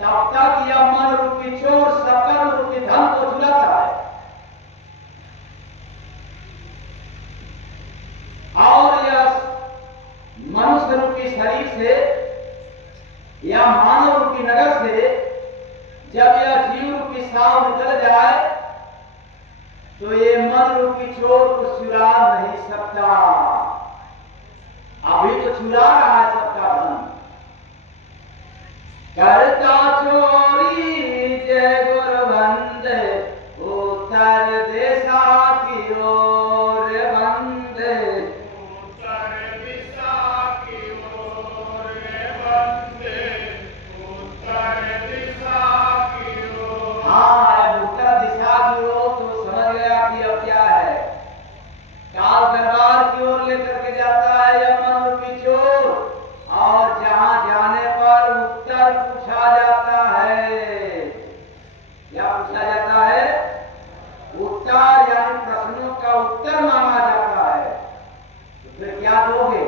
तब तक यह मन रूपी चोर सकल रूपी धन को चुराता है। और यह मनुष्य रूपी शरीर से या मानव रूपी नगर से जब यह जीव रूपी साव निकल जाए तो ये मन रूपी चोर को चुरा नहीं सकता। अभी तो चुरा रहा है सबका धन। करता चोरी जय गुरु बंदे, उत्तर दिशा की ओर बंदे। उत्तर दिशा की ओर बंदे, उत्तर दिशा की ओर। हाँ, उत्तर दिशा की ओर तो समझ गया कि अब क्या है। काल दरबार की ओर लेकर के जाता है यह मन रूपी चोर, और जहां जाने पर उत्तर पूछा जाता है। क्या पूछा जाता है? उत्तर, यानी प्रश्नों का उत्तर मांगा जाता है। तो फिर क्या दोगे?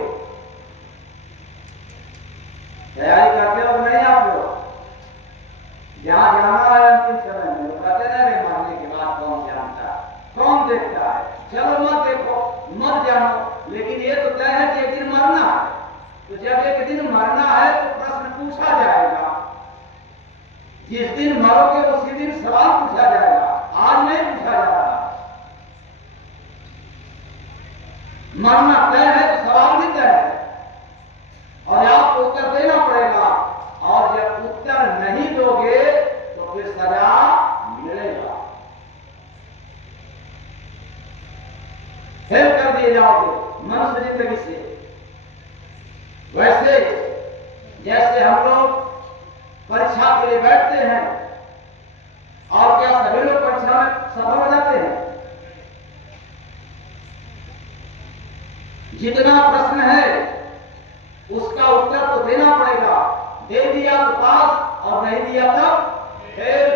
तैयारी करते हो नहीं आप लोग? जहां जाना है अंतिम समय में कहते हैं रे, मरने के बाद कौन जानता है, कौन देखता है। चलो मत देखो, मत जानो, लेकिन ये तो तय है कि एक दिन मरना है। तो जब एक दिन मरना है तो प्रश्न पूछा जाएगा। जिस दिन मरोगे उसी दिन सवाल पूछा जाएगा, आज नहीं पूछा जा रहा। मरना तय है तो सवाल भी तय है, और आपको उत्तर देना पड़ेगा। और जब उत्तर नहीं दोगे तो फिर सजा मिलेगा, फेल कर दिए जाओगे मनुष्य जिंदगी से। वैसे जैसे हम लोग परीक्षा के लिए बैठते हैं, और क्या सभी लोग परीक्षा में सफल हो जाते हैं? जितना प्रश्न है उसका उत्तर तो देना पड़ेगा। दे दिया तो पास, और नहीं दिया तब फेल।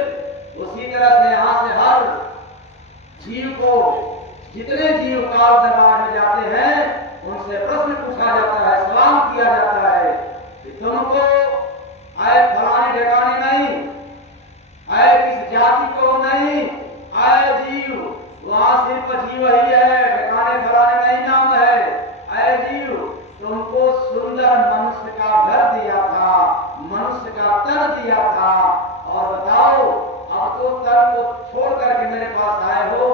उसी तरह से यहां से हर जीव को, जितने जीव काल दरबार में जाते हैं, उनसे प्रश्न पूछा जाता है, सवाल किया जाता है कि तुमको आए फलाने ठिकाने नहीं, आए किस जाति को नहीं, आए जीव वहां सिर्फ जीव ही है, ठिकाने फलाने नहीं नाम है। आए जीव, तुमको सुंदर मनुष्य का घर दिया था, मनुष्य का तन दिया था, और बताओ अब तो तन को छोड़ करके मेरे पास आए हो,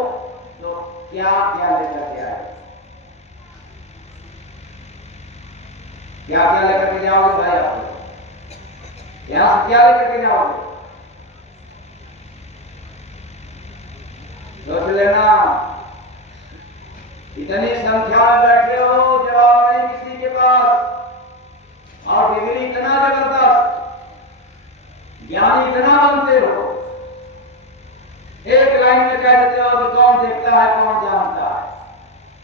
तो क्या क्या लेकर के आए? क्या क्या लेकर के जाओगे भाई? आप यहां से क्या लेकर के जाओगे? सोच लेना। इतनी संख्या में बैठे हो, जवाब नहीं किसी के पास, और डिग्री इतना जबरदस्त, ज्ञानी इतना बनते हो, एक लाइन में कह देते हो कि कौन देखता है कौन जानता है।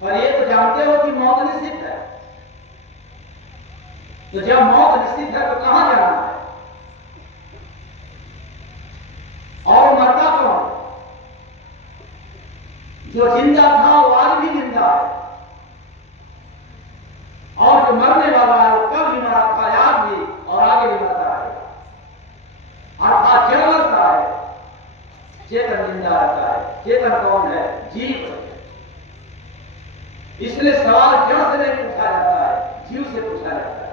पर ये तो जानते हो कि मौत निश्चित है। तो जब मौत निश्चित है तो कहां जाना है? और मरता कौन? जो जिंदा था वो आज भी जिंदा है, और जो मरने वाला है वो कल भी मरा था, आज भी, और आगे भी मरता रहेगा। अर्थात क्या मरता है? चेतन जिंदा रहता है। चेतन कौन है? जीव। इसलिए सवाल जड़ से नहीं पूछा जाता है, जीव से पूछा जाता है।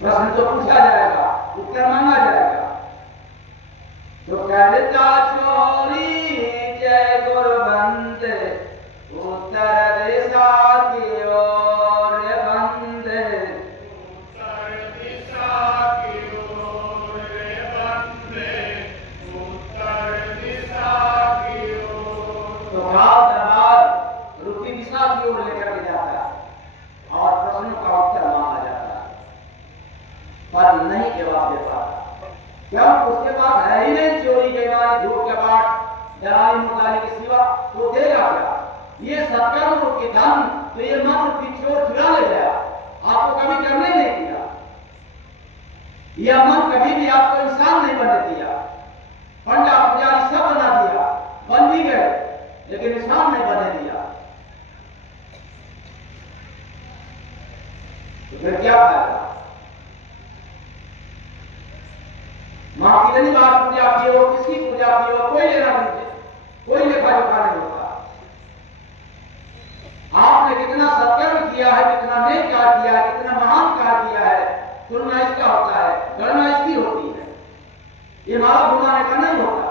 प्रश्न तो पूछा जाएगा, उत्तर मांगा जाएगा। तो करता चोरी जय गुरबंद, उत्तर दिशा की ओर बंद, उत्तर दिशा की ओर बंद, उत्तर दिशा की ओर। तो भाव दरबार रुपी दिशा की ओर लेकर के जाता है और प्रश्नों का उत्तर मांगा जाता है, पर नहीं जवाब दे पाता। क्यों? उसके पास है ही नहीं चोरी के बाद झूठ के बाद दलाली मुदाली के सिवा, तो देगा क्या? ये सत्कर्म के धन तो ये मन पिछोड़ चुरा ले गया, आपको कभी करने नहीं दिया। यह मन कभी भी आपको इंसान नहीं बनने दिया। पंडा पुजारी सब बना दिया, बन भी गए, लेकिन इंसान नहीं बनने दिया। तो फिर क्या फायदा? मां कितनी बार पूजा की हो, किसकी पूजा की हो, कोई लेना नहीं, कोई लेखा जोखा नहीं होता। आपने कितना सत्कर्म किया है, कितना नेक कार्य किया है, कितना महान कार्य किया है, तुलना इसका होता है, गणना इसकी होती है। ये माला घुमाने का नहीं होता,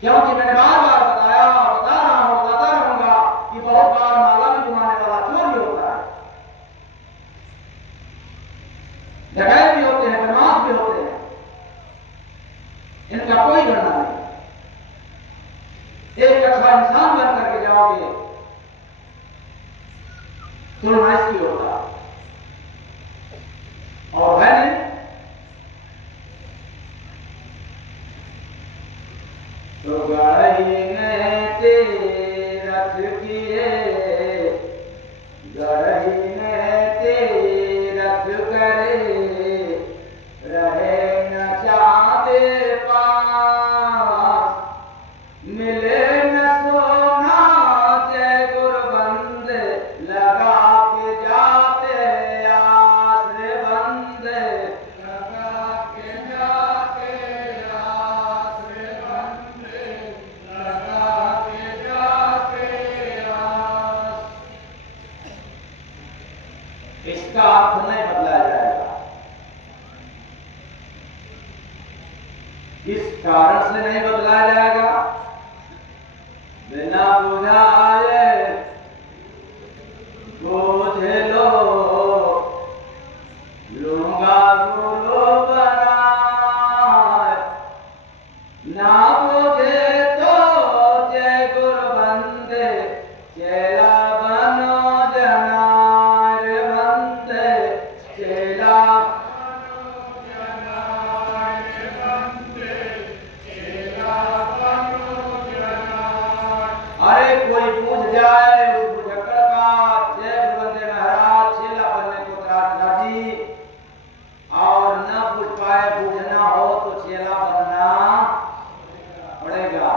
क्योंकि मैंने बार बार बताया, बता रहा हूं, बताता रहूंगा कि बहुत बार माला में घुमाने वाला चोर भी होता है, डकैत भी होते हैं, बदमाश भी होते हैं, इनका कोई गणना नहीं। एक अच्छा इंसान बन करके जाओगे, तुलना इसकी होता और है नहीं। तो गढ़ी ने तीरथ किए, गढ़ी ने तीरथ करे, रहे न चाहते पास, मिले न सोना जय गुरबंद, लगा के जाते आश्रय बंद, लगा के जाते आश्रय बंद, लगा के जाते आस। इसका अर्थ नहीं बदला जाएगा, इस कारण से नहीं बदला जाएगा, बिना बुझाए बोझ लो, लूंगा गुरु बनाए, ना बुझे तो जय गुरबंद, चेला बनो जनार बंद, चेला अरे कोई पूछ जाए उस बुझक्कड़ का, जय गुरुबंदे महाराज चेला बनने को राजी, और न पूछ पाए, पूछना हो तो चेला बनना पड़ेगा।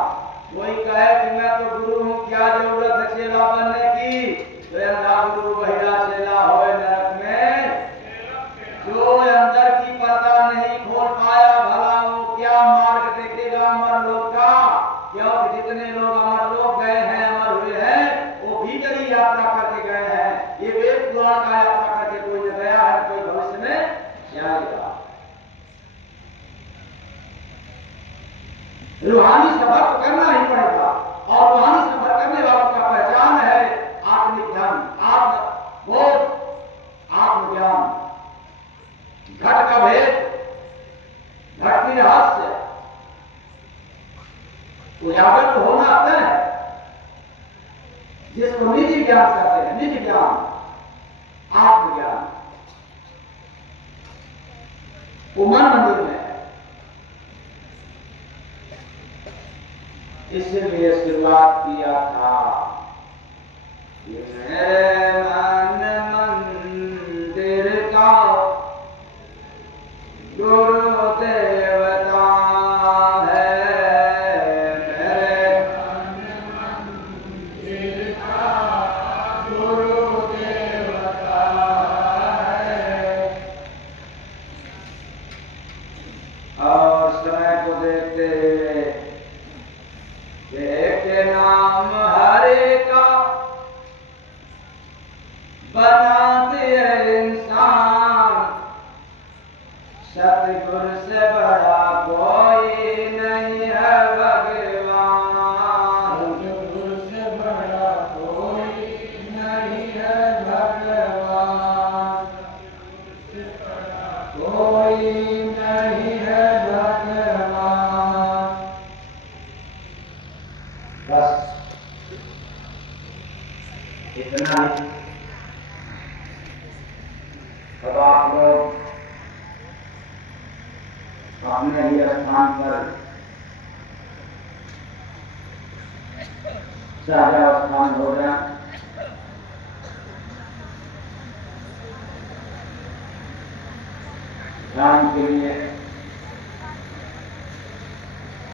कोई कहे कि मैं तो गुरु हूं, क्या जरूरत है चेला बनने की, तो अंधा गुरु बहिरा चेला होए नरक में। जो अंदर की पर्दा नहीं खोल पाया, भला वो क्या मार्ग देखेगा अमर लोक का? क्योंकि जितने लोग अमर लोक गए हैं, अमर हुए हैं, वो भीतरी यात्रा करके गए हैं। ये वेद पुराण का यात्रा करके कोई न गया है, कोई भविष्य में जाएगा। रूहानी सफर तो करना ही पड़ेगा, और रूहानी सफर करने वालों का पहचान है आत्मिक धन, आत्मबोध, आत्मज्ञान, घट का भेद, घट की रहस्य उजागर तो होना आता है, जिसको निजी ज्ञान कहते हैं, निजी ज्ञान, आत्मज्ञान, वो मन मंदिर में है। इसलिए शुरुआत किया था कि मेरे मन मंदिर का गुरु देवता है, मेरे मन मंदिर का गुरु देवता है। और समय को देखते हुए एक नाम हरे बनाते हैं इंसान, सतगुर से बड़ा कोई नहीं है भगवान। सतगुर से बड़ा कोई नहीं है भगवान, कोई नहीं है भगवान। बस इतना ही। अब आप लोग अपने ही स्थान पर सहजावस्थान हो जाए। ध्यान के लिए